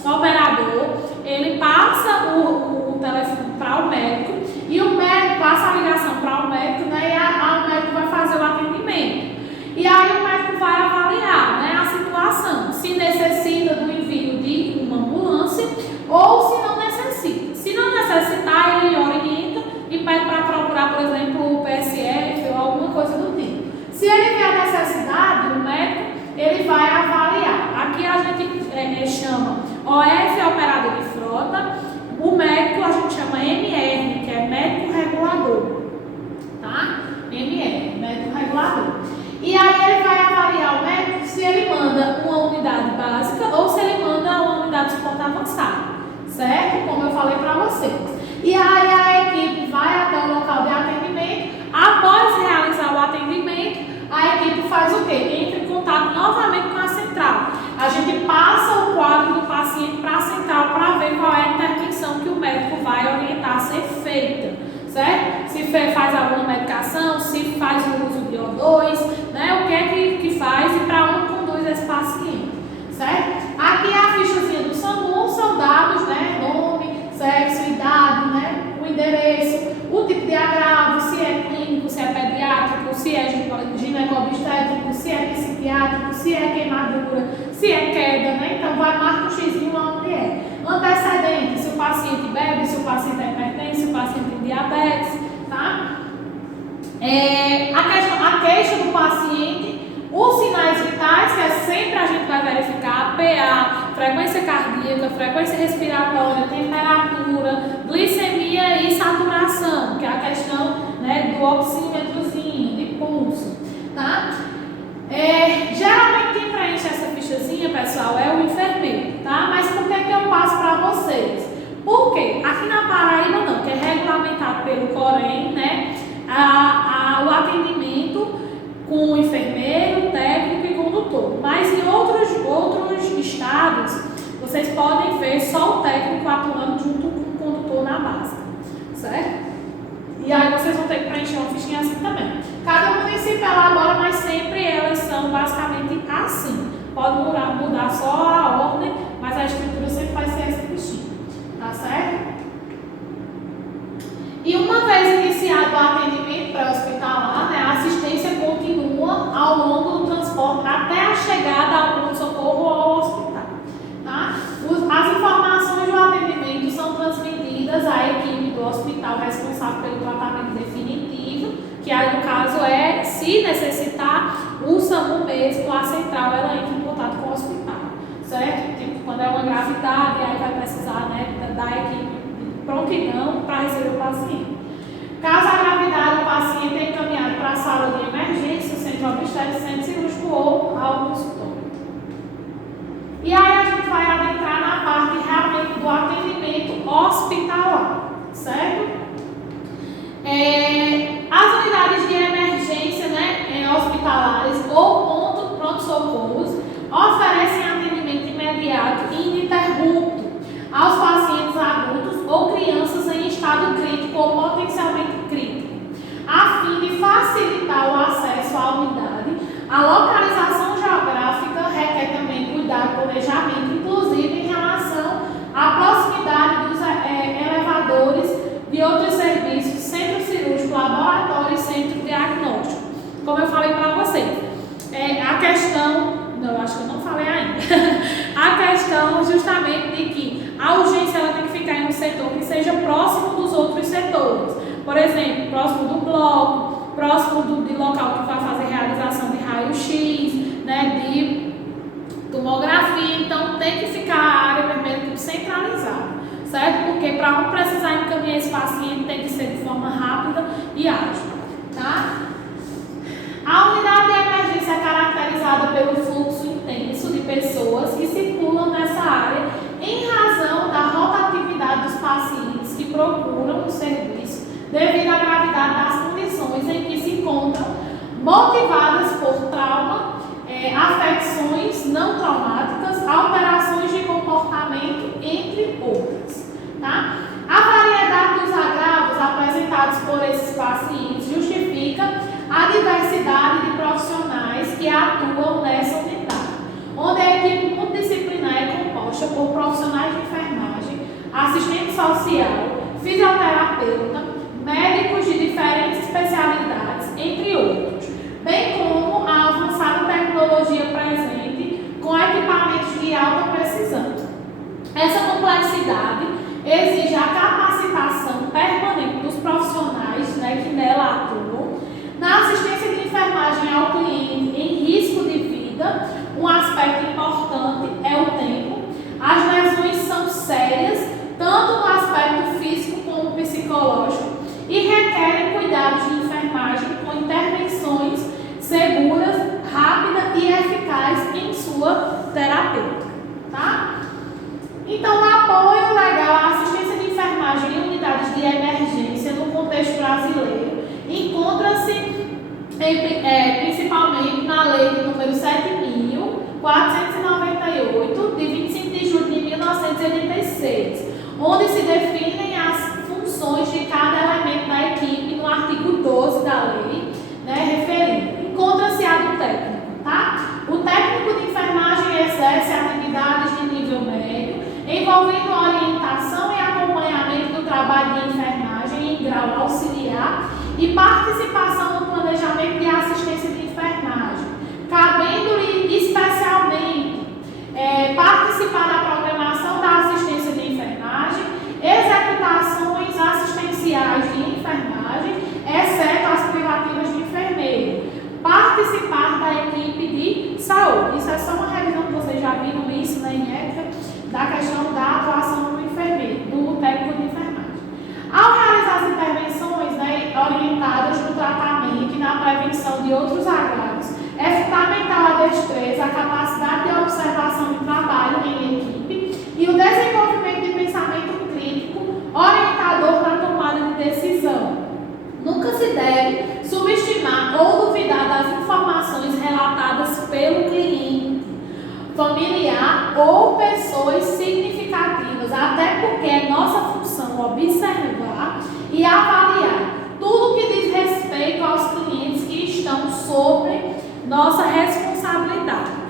operador, ele passa o telefone para o médico e o médico passa a ligação para o médico, né, e o médico vai fazer o atendimento. E aí o médico vai avaliar, né, a situação, se necessita do envio de uma ambulância ou se não necessita. Se não necessitar, ele orienta e pede para procurar, por exemplo, o PSF ou alguma coisa do tipo. Se ele vê a necessidade, o médico, ele vai avaliar. Aqui a gente chama OF, operador de frota, o médico a gente chama MR, que é médico regulador, tá? MR, médico regulador. E aí ele vai avaliar o médico se ele manda uma unidade básica ou se ele manda uma unidade de suporte avançado, certo? Como eu falei para vocês. E aí a equipe vai até o local de atendimento. Após realizar o atendimento, a equipe faz o quê? Entra em contato novamente com a central. A gente passa o quadro do paciente para a central para ver qual é a intervenção que o médico vai orientar a ser feita. Certo? Se faz alguma medicação, se faz o uso de O2, né? O que é que faz e para onde conduz esse paciente, certo? Aqui é a fichazinha do SAMU, são dados, né? Nome, sexo, idade, né? O endereço, o tipo de agravo, se é clínico, se é pediátrico, se é ginecobstétrico, se é psiquiátrico, se é queimadura, se é queda, né? Então vai marcar um xizinho onde é. Antecedente, se o paciente bebe, se o paciente é hipertenso, se o paciente tem diabetes, tá? A queixa do paciente, os sinais vitais frequência cardíaca, frequência respiratória, temperatura, glicemia e saturação, que é a questão, né, do oxímetrozinho, de pulso, tá? Geralmente quem preenche essa fichazinha, pessoal, é o enfermeiro, tá? Mas por que eu passo para vocês? Porque aqui na Paraíba não, que é regulamentado pelo Corém, né? O atendimento com o enfermeiro, técnico e condutor. Mas em outros estados, vocês podem ver só o técnico atuando junto com o condutor na base, certo? E aí vocês vão ter que preencher uma fichinha assim também. Cada município elabora, mas sempre elas são basicamente assim. Pode mudar só a ordem, mas a estrutura sempre vai ser essa fichinha, tá certo? E uma vez iniciado o atendimento pré-hospitalar, né, a assistência continua ao longo do transporte até a chegada ao pronto-socorro ou ao hospital. Tá? As informações do atendimento são transmitidas à equipe do hospital responsável pelo tratamento definitivo, que aí no caso é, se necessitar, o SAMU mesmo, a central, ela entra em contato com o hospital, certo? Tipo, quando é uma gravidade, aí vai precisar, né, da equipe prontidão para receber o paciente. Caso a gravidade do paciente é encaminhado para a sala de emergência, centro obstétrico, centro cirúrgico ou ao consultório. E aí a gente vai adentrar na parte realmente do atendimento hospitalar, certo? As unidades de emergência, né, hospitalares ou pronto-socorros oferecem atendimento imediato e ininterrupto aos pacientes adultos ou crianças em estado crítico ou potencialmente crítico, a fim de facilitar o acesso à unidade. A localização geográfica requer também cuidado e planejamento, inclusive em relação à proximidade dos elevadores de outros serviços, centro cirúrgico, laboratório e centro diagnóstico. Como eu falei para vocês, a questão, não, acho que eu não falei ainda, a questão justamente de que a urgência ela tem que ficar em um setor que seja próximo dos outros setores. Por exemplo, próximo do bloco, próximo do local que vai fazer realização de raio-x, né, de tomografia. Então, tem que ficar a área primeiro centralizada, certo? Porque para não precisar encaminhar esse paciente tem que ser de forma rápida e ágil, tá? A unidade de emergência é caracterizada pelo fluxo intenso de pessoas que circulam nessa área em razão da rotatividade dos pacientes que procuram o serviço devido à gravidade das condições em que se encontram, motivadas por trauma, afecções não traumáticas, alterações de comportamento, entre outras. Tá? A variedade dos agravos apresentados por esses pacientes justifica a diversidade de profissionais que atuam nessa unidade, onde a equipe multidisciplinar é composta por profissionais de enfermagem, assistente social, fisioterapeuta, médicos de diferentes especialidades, entre outros, bem como a avançada tecnologia presente com equipamentos de alta precisão. Essa complexidade exige a capacitação permanente dos profissionais, né, que nela atuam. Na assistência de enfermagem ao cliente em risco de vida, um aspecto importante é o tempo. As lesões são sérias, tanto no aspecto físico como psicológico, e requerem cuidados de enfermagem com intervenções seguras, rápidas e eficazes em sua terapêutica. Tá? Então, o apoio legal à assistência de enfermagem em unidades de emergência no contexto brasileiro encontra-se principalmente na Lei número 7.498, de 25 de julho de 1986, onde se definem as funções de cada elemento da equipe no artigo 12 da lei, né, referido. Encontra-se a do técnico, tá? O técnico de enfermagem exerce atividades de nível médio, envolvendo orientação e acompanhamento do trabalho de enfermagem em grau auxiliar e participação no planejamento de assistência de enfermagem, cabendo-lhe especialmente participar da programação da assistência de enfermagem, executações assistenciais de enfermagem, exceto as privativas de enfermeiro, participar da equipe de saúde. Isso é só uma revisão que vocês já viram isso na INECA, são observar e avaliar tudo que diz respeito aos clientes que estão sobre nossa responsabilidade.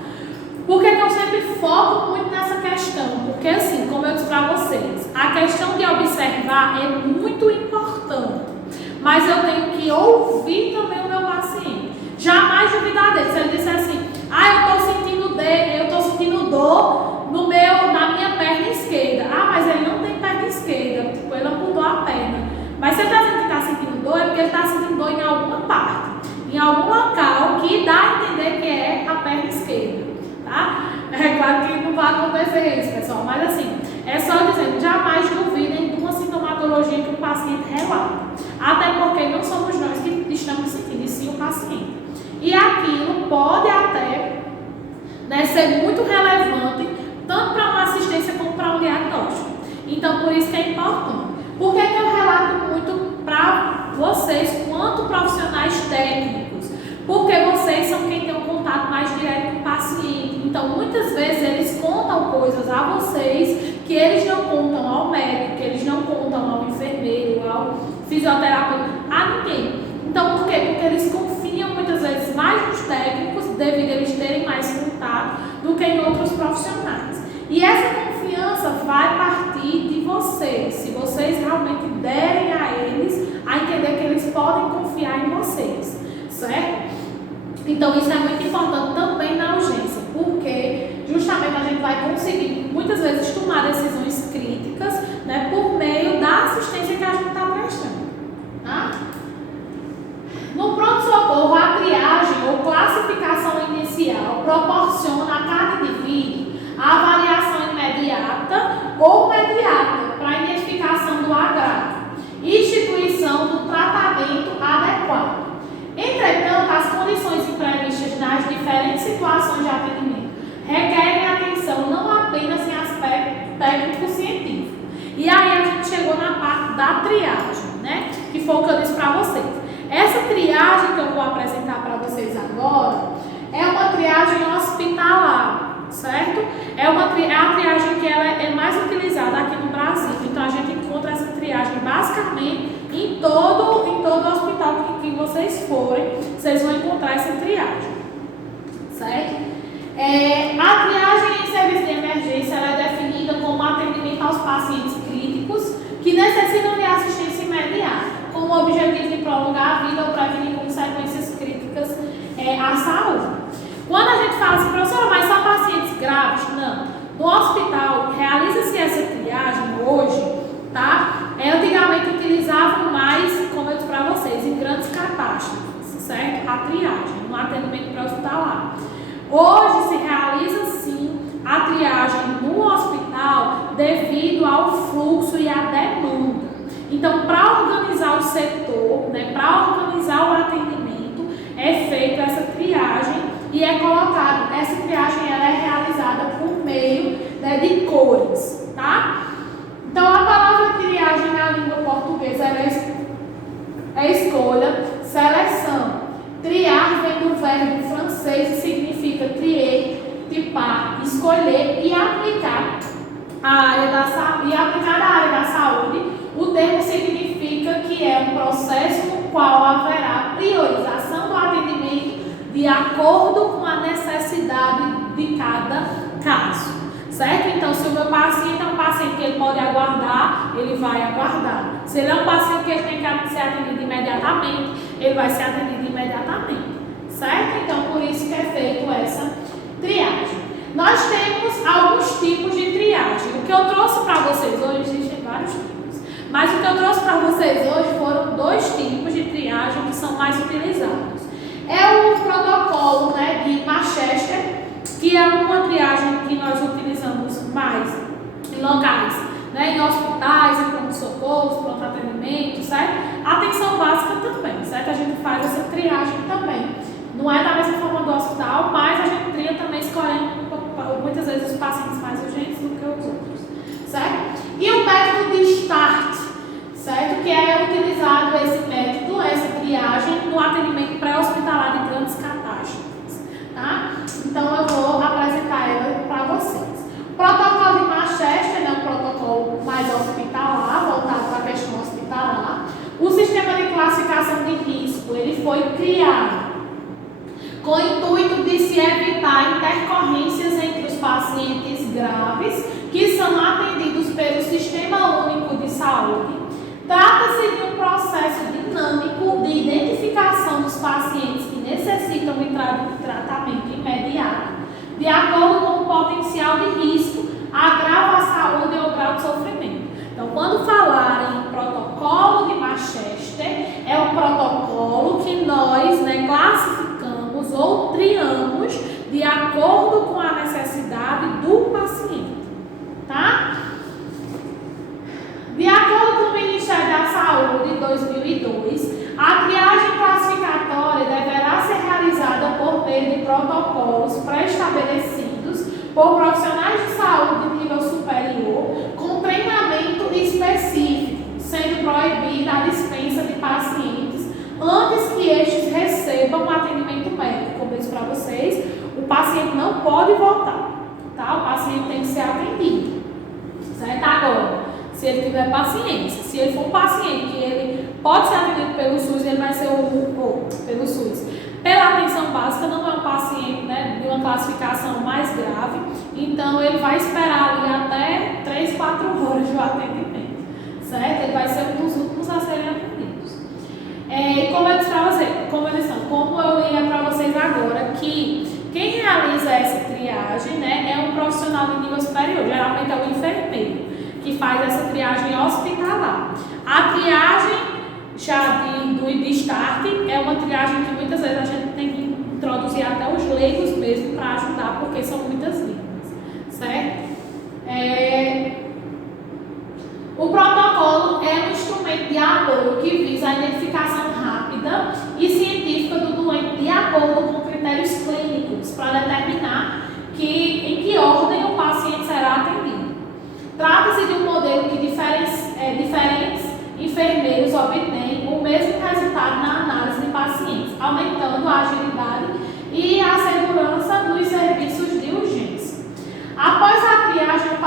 Por que eu sempre foco muito nessa questão? Porque assim, como eu disse para vocês, a questão de observar é muito importante, mas eu tenho que ouvir também o meu paciente. Jamais duvidar dele. Se ele disser assim, eu estou sentindo dor na minha perna esquerda. Mas ele não tem perna esquerda, tipo, ele amputou a perna. Mas se ele está sentindo dor, é porque ele está sentindo dor em alguma parte, em algum local que dá a entender que é a perna esquerda, tá? É claro que não vai acontecer isso, pessoal, mas assim, é só dizendo, jamais duvidem de uma sintomatologia que o paciente relata, até porque não somos nós que estamos sentindo, e sim o paciente. E aquilo pode até, né, ser muito relevante, tanto para uma assistência como para um diagnóstico. Então, por isso que é importante. Por que eu relato muito para vocês, quanto profissionais técnicos? Porque vocês são quem tem um contato mais direto com o paciente. Então, muitas vezes, eles contam coisas a vocês que eles não contam ao médico, que eles não contam ao enfermeiro, ao fisioterapeuta, a ninguém. Então, por quê? Porque eles confiam muitas vezes mais nos técnicos, devido a eles terem mais contato, do que em outros profissionais. E essa confiança vai partir de vocês, se vocês realmente derem a eles a entender que eles podem confiar em vocês, certo? Então isso é muito importante também na urgência, porque justamente a gente vai conseguir muitas vezes tomar decisões críticas, né, por meio da assistência que a gente está prestando, tá? No pronto-socorro, a triagem ou classificação inicial proporciona a cada indivíduo a avaliação imediata ou mediata para a identificação do agravo e instituição do tratamento adequado. Entretanto, as condições imprevistas nas diferentes situações de atendimento requerem atenção não apenas em aspecto técnico-científico. E aí a gente chegou na parte da triagem, né? Que foi o que eu disse para vocês. Essa triagem que eu vou apresentar para vocês agora é uma triagem hospitalar. Certo? É a triagem que ela é mais utilizada aqui no Brasil. Então a gente encontra essa triagem basicamente em todo hospital que vocês forem, vocês vão encontrar essa triagem. Certo? A triagem em serviço de emergência ela é definida como atendimento aos pacientes críticos que necessitam de assistência imediata, com o objetivo de prolongar a vida ou prevenir consequências críticas à saúde. Quando a gente fala assim, professora, mas só pacientes graves? Não. No hospital, realiza-se essa triagem hoje, tá? Antigamente utilizavam mais, como eu disse para vocês, em grandes catástrofes, certo? A triagem, no atendimento pré-hospitalar. Hoje se realiza sim a triagem no hospital devido ao fluxo e à demanda. Então, para organizar o setor, né, para organizar o atendimento, é feita essa triagem. E é colocado, essa triagem ela é realizada por meio, né, de cores, tá? Então a palavra triagem na língua portuguesa é escolha, seleção. Triar vem do verbo francês e significa trier, tipar, escolher e aplicar a área da saúde. O termo significa que é um processo no qual haverá priorização do atendimento de acordo com a necessidade de cada caso, certo? Então, se o meu paciente é um paciente que ele pode aguardar, ele vai aguardar. Se ele é um paciente que ele tem que ser atendido imediatamente, ele vai ser atendido imediatamente, certo? Então, por isso que é feito essa triagem. Nós temos alguns tipos de triagem. O que eu trouxe para vocês hoje, existem vários tipos, mas o que eu trouxe para vocês hoje foram 2 tipos de triagem que são mais utilizados. É o protocolo, né, de Manchester, que é uma triagem que nós utilizamos mais em locais, né, em hospitais, em pronto-socorro, pronto atendimento, certo? Atenção básica também, certo? A gente faz essa triagem também. Não é da mesma forma do hospital, mas a gente tria também escolhendo muitas vezes os pacientes mais urgentes do que os outros, certo? E o método de START, certo? Que é utilizado esse método, essa triagem, no atendimento pré-hospitalar de grandes catástrofes, tá? Então eu vou apresentar ela para vocês. O protocolo de Manchester é um protocolo mais hospitalar, voltado foi criado com o intuito de se evitar intercorrências entre os pacientes graves que são atendidos pelo Sistema Único de Saúde. Trata-se de um processo dinâmico de identificação dos pacientes que necessitam de tratamento imediato, de acordo com o potencial de risco, agravo à saúde ou grau de sofrimento. Então, quando falarem em protocolo de Manchester, é um protocolo que nós classificamos ou triamos de acordo com a necessidade do paciente, tá? De acordo com o Ministério da Saúde, em 2002, a triagem classificatória deverá ser realizada por meio de protocolos pré-estabelecidos por profissionais de saúde de nível superior, com treinamento específico, sendo proibida a dispensa de pacientes antes que estes recebam um atendimento médico. Como eu disse para vocês, o paciente não pode voltar, tá? O paciente tem que ser atendido, certo? Agora, se ele tiver paciência, se ele for um paciente que ele pode ser atendido pelo SUS, ele vai ser pelo SUS. Pela atenção básica, não é um paciente de uma classificação mais grave, então ele vai esperar ali até 3, 4 horas do atendimento, certo? Ele vai ser um dos últimos a serem atendidos. E como eu disse para vocês, como eu li para vocês agora, que quem realiza essa triagem é um profissional de nível superior, geralmente é o enfermeiro, que faz essa triagem hospitalar. A triagem já de start é uma triagem que muitas vezes a gente tem que introduzir até os leigos mesmo para ajudar, porque são muitas línguas, certo? O protocolo é um instrumento de apoio que visa a identificação rápida e científica do doente de acordo com critérios clínicos para determinar em que ordem o paciente será atendido. Trata-se de um modelo que diferentes enfermeiros obtêm o mesmo resultado na análise de pacientes, aumentando a agilidade e a segurança dos serviços de urgência. Após a triagem, os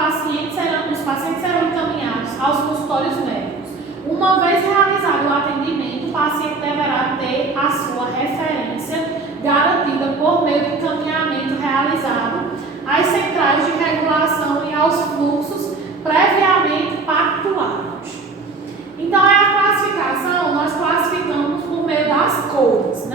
pacientes serão encaminhados aos consultórios médicos. Uma vez realizado o atendimento, o paciente deverá ter a sua referência garantida por meio de encaminhamento realizado às centrais de regulação e aos fluxos previamente pactuados. Então, a classificação, nós classificamos por meio das cores,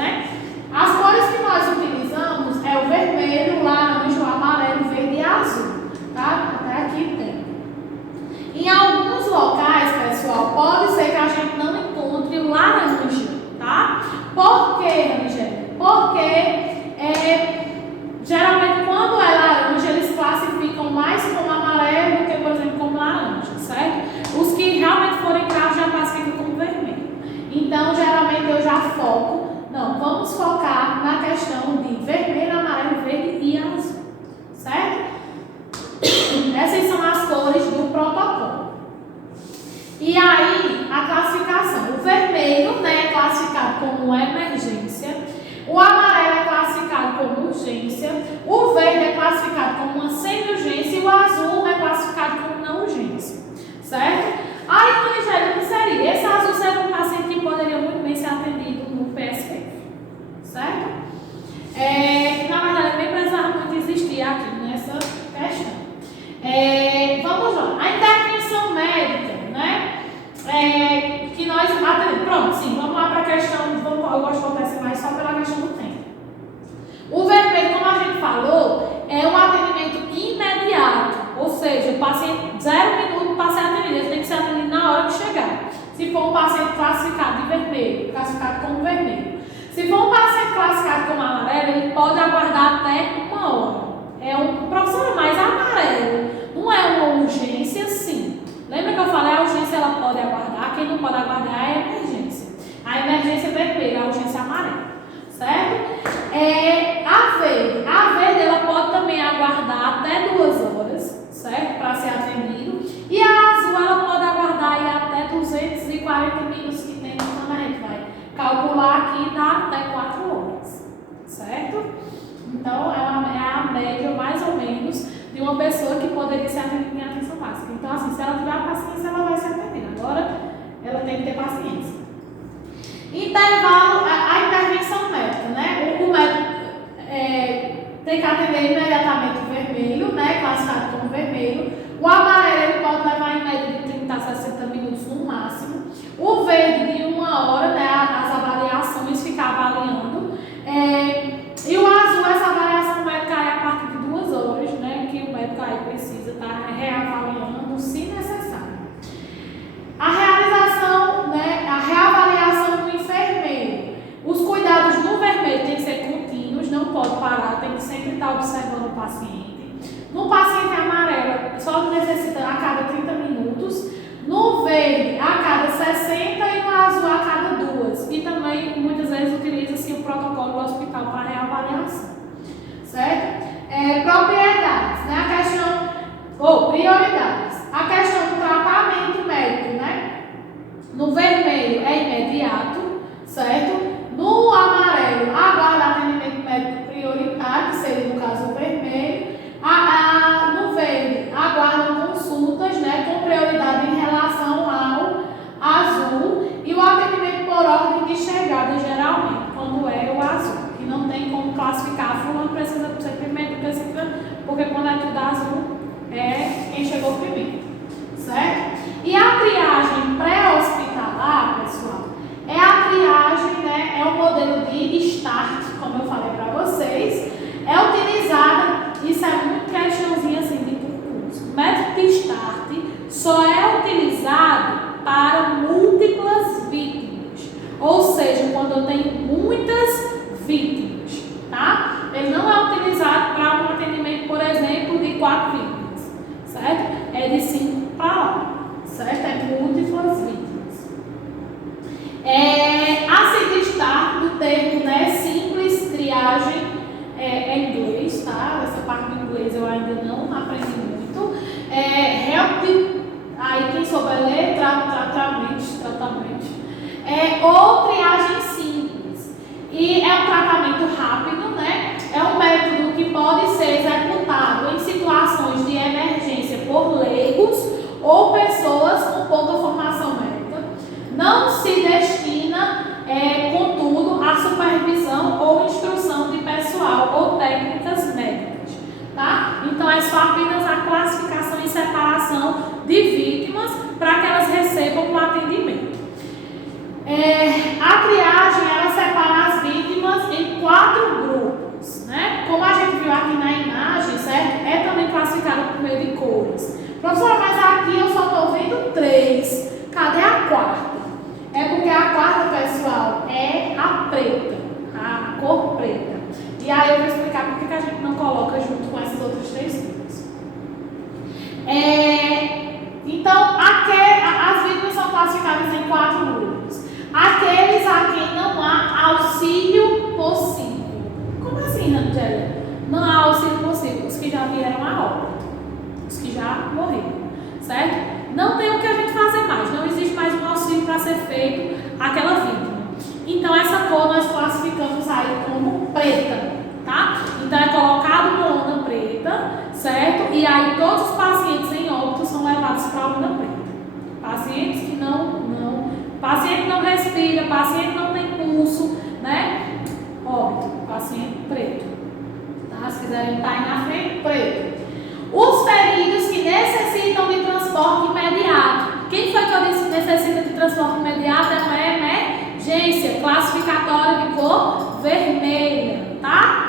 As cores que nós utilizamos é o vermelho, laranja, o amarelo, verde e azul, tá? Até aqui tem. Em alguns locais, pessoal, pode ser que a gente não encontre o laranja, tá? Por quê, Angélica? Porque geralmente quando é laranja, eles classificam mais como amarelo do que, por exemplo, como laranja, certo? Os que realmente forem caros já classificam como vermelho. Então, geralmente eu já foco, vamos focar na questão de vermelho, amarelo, verde e azul, certo? Essas são as cores do protocolo. E aí, a classificação. O vermelho é classificado como emergência, o amarelo é classificado como urgência, o verde é classificado como uma semi-urgência e o azul é classificado como não urgência, certo? Aí, Angélica, o que seria? Esse azul seria um paciente que poderia muito bem ser atendido no PSF, certo? Que na verdade nem precisava muito existir aqui nessa questão. Vamos lá. A intervenção médica, que nós atendemos. Pronto, sim, vamos lá para a questão. Eu gosto de voltar esse mais só pela questão do tempo. O vermelho, como a gente falou, é um atendimento imediato, ou seja, o paciente 0 minutos para ser atendido, ele tem que ser atendido na hora que chegar. Se for um paciente classificado de vermelho, classificado como vermelho. Se for um paciente classificado como amarelo, ele pode aguardar até 1 hora. É um profissional mais amarelo, não é uma urgência, sim. Lembra que eu falei, a urgência ela pode aguardar, quem não pode aguardar é a emergência. A emergência vermelha, a urgência amarela, certo? A verde ela pode também aguardar até 2 horas, certo? Para ser atendido. E a azul ela pode aguardar aí até 240 minutos, que tem quando a gente vai calcular aqui, dá até 4 horas, certo? Então, é a média, mais ou menos, de uma pessoa que poderia ser atendida em atenção básica. Então, assim, se ela tiver paciência, ela vai ser atendida. Agora, ela tem que ter paciência. Intervalo, a intervenção atender imediatamente o vermelho, né, classificado como vermelho. O amarelo ele pode levar em média de 30 a 60 minutos no máximo. O verde de 1 hora, né, as avaliações, ficar avaliando. E o azul, essa avaliação médica é a partir de 2 horas, né, que o médico aí precisa estar reavaliando, se necessário. A realização, né, a reavaliação do enfermeiro. Os cuidados no vermelho têm que ser contínuos, não pode parar, tem que sempre estar observando o paciente. No paciente amarelo, só necessita a cada 30 minutos. No verde, a cada 60 e no azul, a cada 2. E também, muitas vezes, utiliza-se o protocolo do hospital para reavaliação. Certo? Propriedades, né? A questão, ou prioridades. A questão do tratamento médico, né? No vermelho é imediato, certo? No amarelo, aguarda atendimento médico prioritário, que seria no caso o vermelho. No verde, aguardam consultas, né, com prioridade em relação ao azul. E o atendimento por ordem de chegada, geralmente, quando é o azul. Que não tem como classificar, fulano precisa ser primeiro, porque quando é tudo azul, é quem chegou primeiro, certo? E a triagem pré-hospitalar, pessoal, é a triagem, né, é o modelo de START, como eu falei para vocês, é utilizada, isso é muito questãozinha assim de concurso. O método de START só é utilizado para múltiplas vítimas, ou seja, quando eu tenho muitas vítimas, tá? Ele não é utilizado para um atendimento, por exemplo, de 4 vítimas, certo? É de 5 para lá, certo? É múltiplas vítimas. A seguir START, do termo, né, simples, triagem, é inglês, tá? Essa parte do inglês eu ainda não aprendi muito. Help, aí quem souber ler, tratamento. Ou triagem simples. E é um tratamento rápido, né? É um método que pode ser executado em situações de emergência por leigos ou pessoas com pouca formação médica. Não se destina, contudo, à supervisão ou instrução de pessoal ou técnicas médicas, tá? Então, é só apenas a classificação e separação de vítimas para que elas recebam o atendimento. A triagem, ela separa as vítimas em 4 grupos, né? Como a gente viu aqui na imagem, certo? É também classificada por meio de cores. Professora, mas aqui eu só estou vendo 3. Cadê a 4ª? É porque a 4ª, pessoal, é a preta, a cor preta. E aí eu vou explicar por que a gente não coloca junto com essas outras 3 cores. Então, as vítimas são classificadas em 4 grupos. Aqueles a quem não há auxílio possível. Como assim, Angélica? Não há auxílio possível. Os que já vieram a óbito, os que já morreram, certo? Não tem o que a gente fazer mais, não existe mais um auxílio para ser feito àquela vítima. Então, essa cor nós classificamos aí como preta, tá? Então, é colocado uma lona preta, certo? E aí, todos os pacientes em óbito são levados para a lona preta. Pacientes que paciente não respira, paciente não tem pulso, né? Óbito, paciente preto. Tá? Se quiserem estar aí na frente, preto. Os feridos que necessitam de transporte imediato. Quem foi que eu disse que necessita de transporte imediato? É uma emergência classificatória de cor vermelha, tá?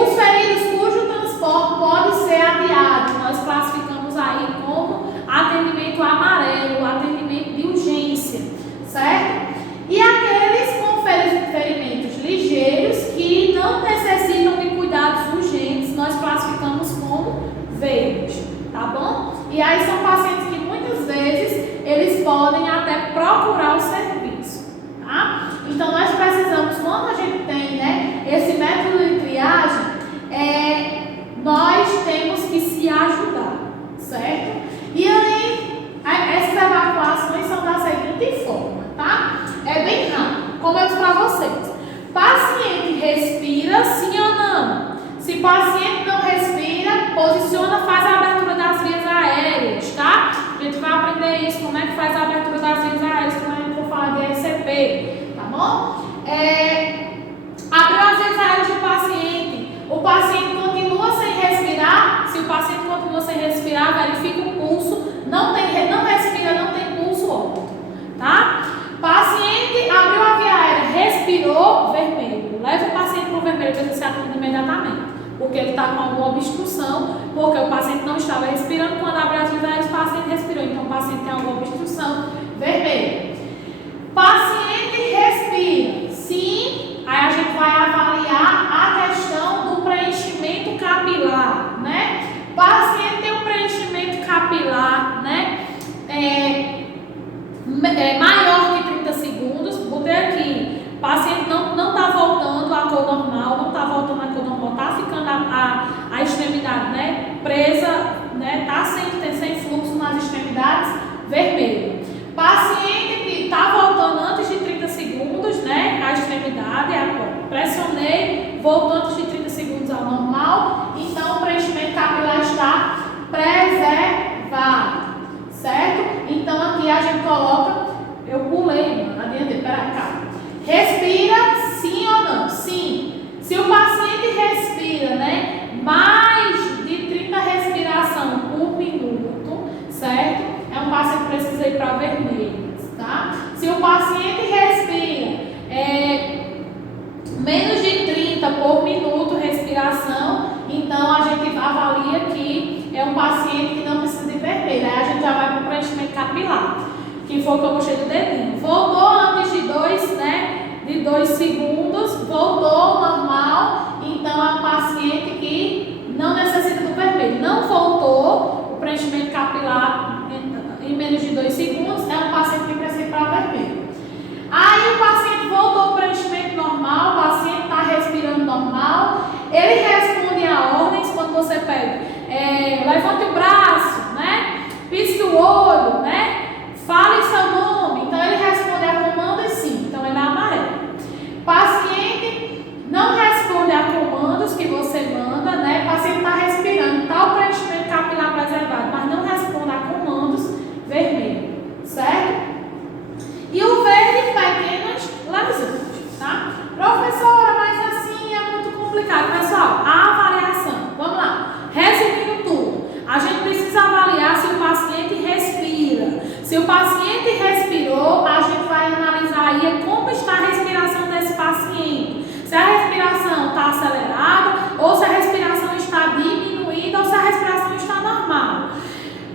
Os feridos cujo transporte pode ser adiado, nós classificamos aí como atendimento amarelo, atendimento de urgência, certo? E aqueles com ferimentos ligeiros que não necessitam de cuidados urgentes, nós classificamos como verde, tá bom? E aí são pacientes que muitas vezes eles podem até procurar o serviço, tá? Então nós precisamos, quando a gente tem, né, esse método de triagem, nós temos que se ajudar, certo? E aí, essas evacuações são da seguinte forma, tá? É bem rápido, como eu disse para vocês. Paciente respira, sim ou não? Se paciente não respira, posiciona, faz a abertura das vias aéreas, tá? A gente vai aprender isso, como é que faz a abertura das vias aéreas, quando a gente for falar de RCP, tá bom? imediatamente, porque ele está com alguma obstrução, porque o paciente não estava respirando, quando abre as olhos, o paciente respirou, então o paciente tem alguma obstrução, vermelho. Paciente respira, sim, aí a gente vai avaliar a questão do preenchimento capilar, né? Paciente tem um preenchimento capilar, né? Maior que 30 segundos, botei aqui, paciente não está voltando à cor normal, não está voltando à cor normal, está ficando a extremidade, né, presa, né, está sem fluxo nas extremidades, vermelho. Paciente que está voltando antes de 30 segundos, né, a extremidade, pressionei, voltou antes de 30 segundos ao normal, então o preenchimento capilar está preservado, certo? Então aqui a gente coloca, eu pulei, adiantei, peraí, calma. Respira, sim ou não? Sim. Se o paciente respira, né, mais de 30 respirações por minuto, certo? É um paciente que precisa ir para vermelho, tá? Se o paciente respira menos de 30 por minuto respiração, então a gente avalia que é um paciente que não precisa de vermelho. Aí a gente já vai para o preenchimento capilar, que foi o que eu mostrei do dedinho. Voltou antes de 2 segundos, voltou ao normal, então é um paciente que não necessita do vermelho. Não voltou o preenchimento capilar em menos de 2 segundos, é um paciente que precisa ir para vermelho. Aí o paciente voltou ao preenchimento normal, o paciente está respirando normal, ele responde a ordens quando você pede, levante o braço, né? Pisque o olho, né? Fale seu nome, então ele responde a comandos sim, então ele é amarelo. Paciente não responde a comandos que você manda, né? O paciente está respirando, está o preenchimento capilar preservado, mas não responde a comandos, vermelho, certo? E o verde, pequenas lesões, tá? Professora, mas assim é muito complicado. Pessoal, a avaliação, vamos lá, resumindo tudo, a gente precisa avaliar se o paciente respira. Se o paciente respirou, a gente vai analisar aí como está a respiração desse paciente. Se a respiração está acelerada, ou se a respiração está diminuída, ou se a respiração está normal.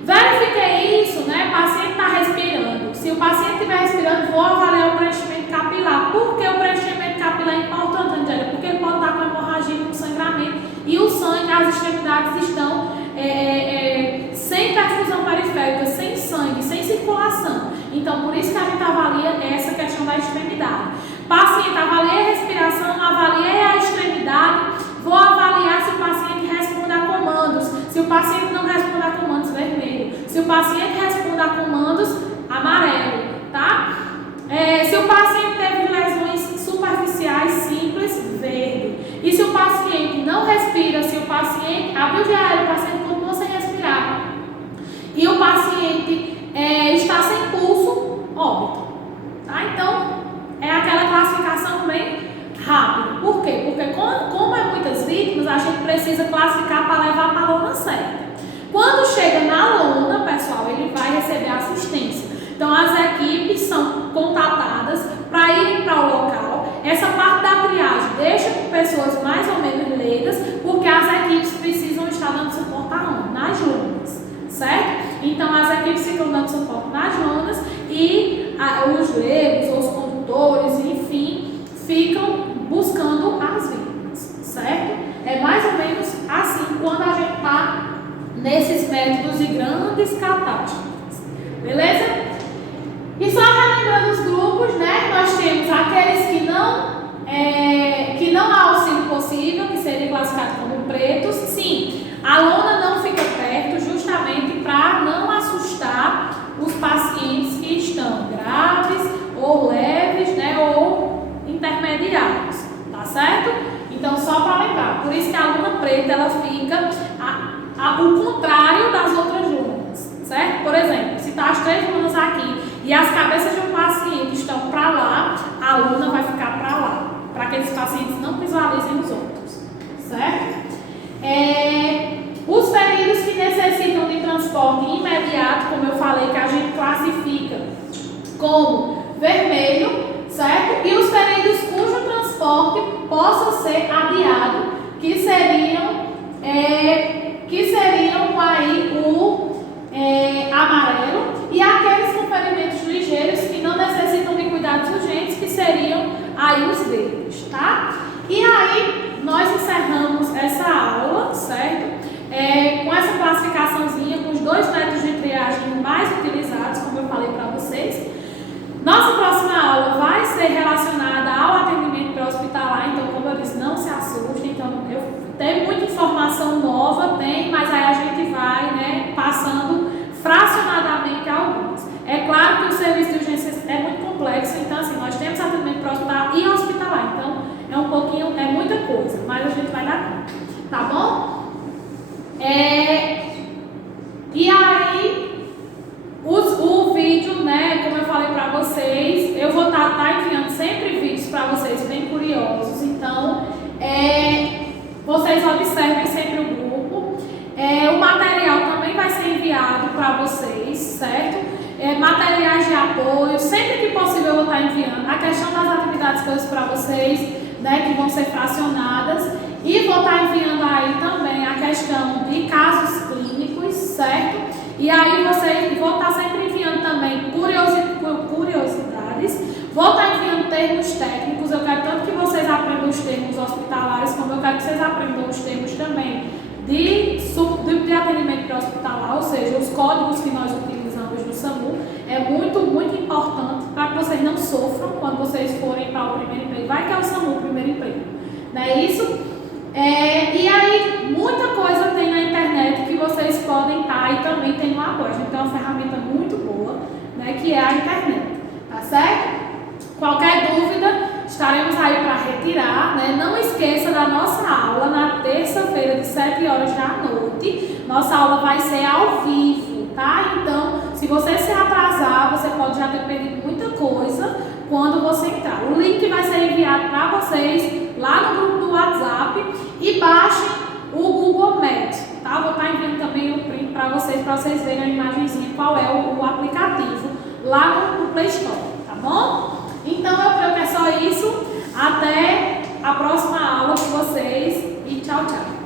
Verifiquei isso, né? O paciente está respirando. Se o paciente estiver respirando, vou avaliar o preenchimento capilar. Por que o preenchimento capilar é importante, Angélica? Porque ele pode estar com hemorragia, com sangramento, e o sangue, as extremidades estão sem perfusão periférica, sem sangue, sem circulação. Então, por isso que a gente avalia essa questão da extremidade. Paciente, avaliei a respiração, avaliei a extremidade, vou avaliar se o paciente responde a comandos. Se o paciente não responde a comandos, vermelho. Se o paciente responde a comandos, amarelo, tá? Se o paciente teve lesões superficiais simples, verde. E se o paciente não respira, se o paciente abriu o diário, o paciente continua sem respirar, e o paciente está sem pulso, óbito, tá? Então, é aquela classificação bem rápida. Por quê? Porque como é muitas vítimas, a gente precisa classificar para levar para a lona certa. Quando chega na lona, pessoal, ele vai receber assistência. Então, as equipes são contatadas para irem para o local. Essa parte da triagem deixa com pessoas mais ou menos leigas, porque as equipes precisam estar dando suporte aonde? Nas lonas, certo? Então, as equipes ficam dando suporte nas lonas e os leigos, os condutores, enfim, ficam buscando as vítimas, certo? É mais ou menos assim quando a gente está nesses métodos de grandes catástrofes, beleza? E só relembrando os grupos, né? Nós temos aqueles que não há auxílio possível, que seriam classificados como pretos. Sim, a lona não fica perto justamente para não assustar os pacientes que estão graves ou leves, né? Ou intermediários, tá certo? Então, só para lembrar, por isso que a lona preta ela fica o contrário das outras lonas, certo? Por exemplo, se tá as 3 lonas aqui e as cabeças de um paciente estão para lá, a lona vai ficar para lá, para que aqueles pacientes não visualizem os outros, certo? Os feridos que necessitam de transporte imediato, como eu falei, que a gente classifica como vermelho, certo? E os feridos cujo transporte possa ser adiado que seriam aí o amarelo, e aqueles com ferimentos ligeiros que não necessitam de cuidados urgentes, que seriam aí os verdes, tá? E aí nós encerramos essa aula, certo? Com essa classificaçãozinha, com os 2 métodos de triagem mais utilizados, como eu falei para vocês. Nossa próxima aula vai ser relacionada ao atendimento pré-hospitalar, então, como eu disse, não se assustem. Então, tem muita informação nova, mas aí a gente vai, né, passando fracionadamente algumas. É claro que o serviço de urgências é muito complexo, então, assim, nós temos atendimento pré-hospitalar e hospitalar, então, é muita coisa, mas a gente vai dar conta, tá bom? E aí, o vídeo, né, como eu falei para vocês, eu vou estar enviando sempre vídeos para vocês bem curiosos, então, vocês observem sempre o grupo. O material também vai ser enviado para vocês, certo? Materiais de apoio, sempre que possível eu vou estar enviando. A questão das atividades que eu disse para vocês, né, que vão ser fracionadas, e vou estar enviando aí também a questão de casos clínicos, certo? E aí vou estar sempre enviando também curiosidades, vou estar enviando termos técnicos. Eu quero tanto que vocês aprendam os termos hospitalares, como eu quero que vocês aprendam os termos também de atendimento pré-hospitalar, ou seja, os códigos que nós utilizamos no SAMU. É muito, muito importante para que vocês não sofram quando vocês forem para o primeiro emprego. Vai que é o SAMU o primeiro emprego, não é isso? E aí, muita coisa tem na internet que vocês podem estar, e também tem no apoio. A gente tem uma ferramenta muito boa, né, que é a internet, tá certo? Qualquer dúvida, estaremos aí para retirar, né? Não esqueça da nossa aula na terça-feira, de 7 horas da noite. Nossa aula vai ser ao vivo, tá? Então, se você se atrasar, você pode já ter perdido muita coisa quando você entrar. O link vai ser enviado para vocês lá no grupo do WhatsApp, e baixem o Google Meet, tá? Vou estar enviando também o print para vocês verem a imagenzinha, qual é o aplicativo lá no Play Store, tá bom? Então eu creio que é só isso. Até a próxima aula com vocês e tchau, tchau.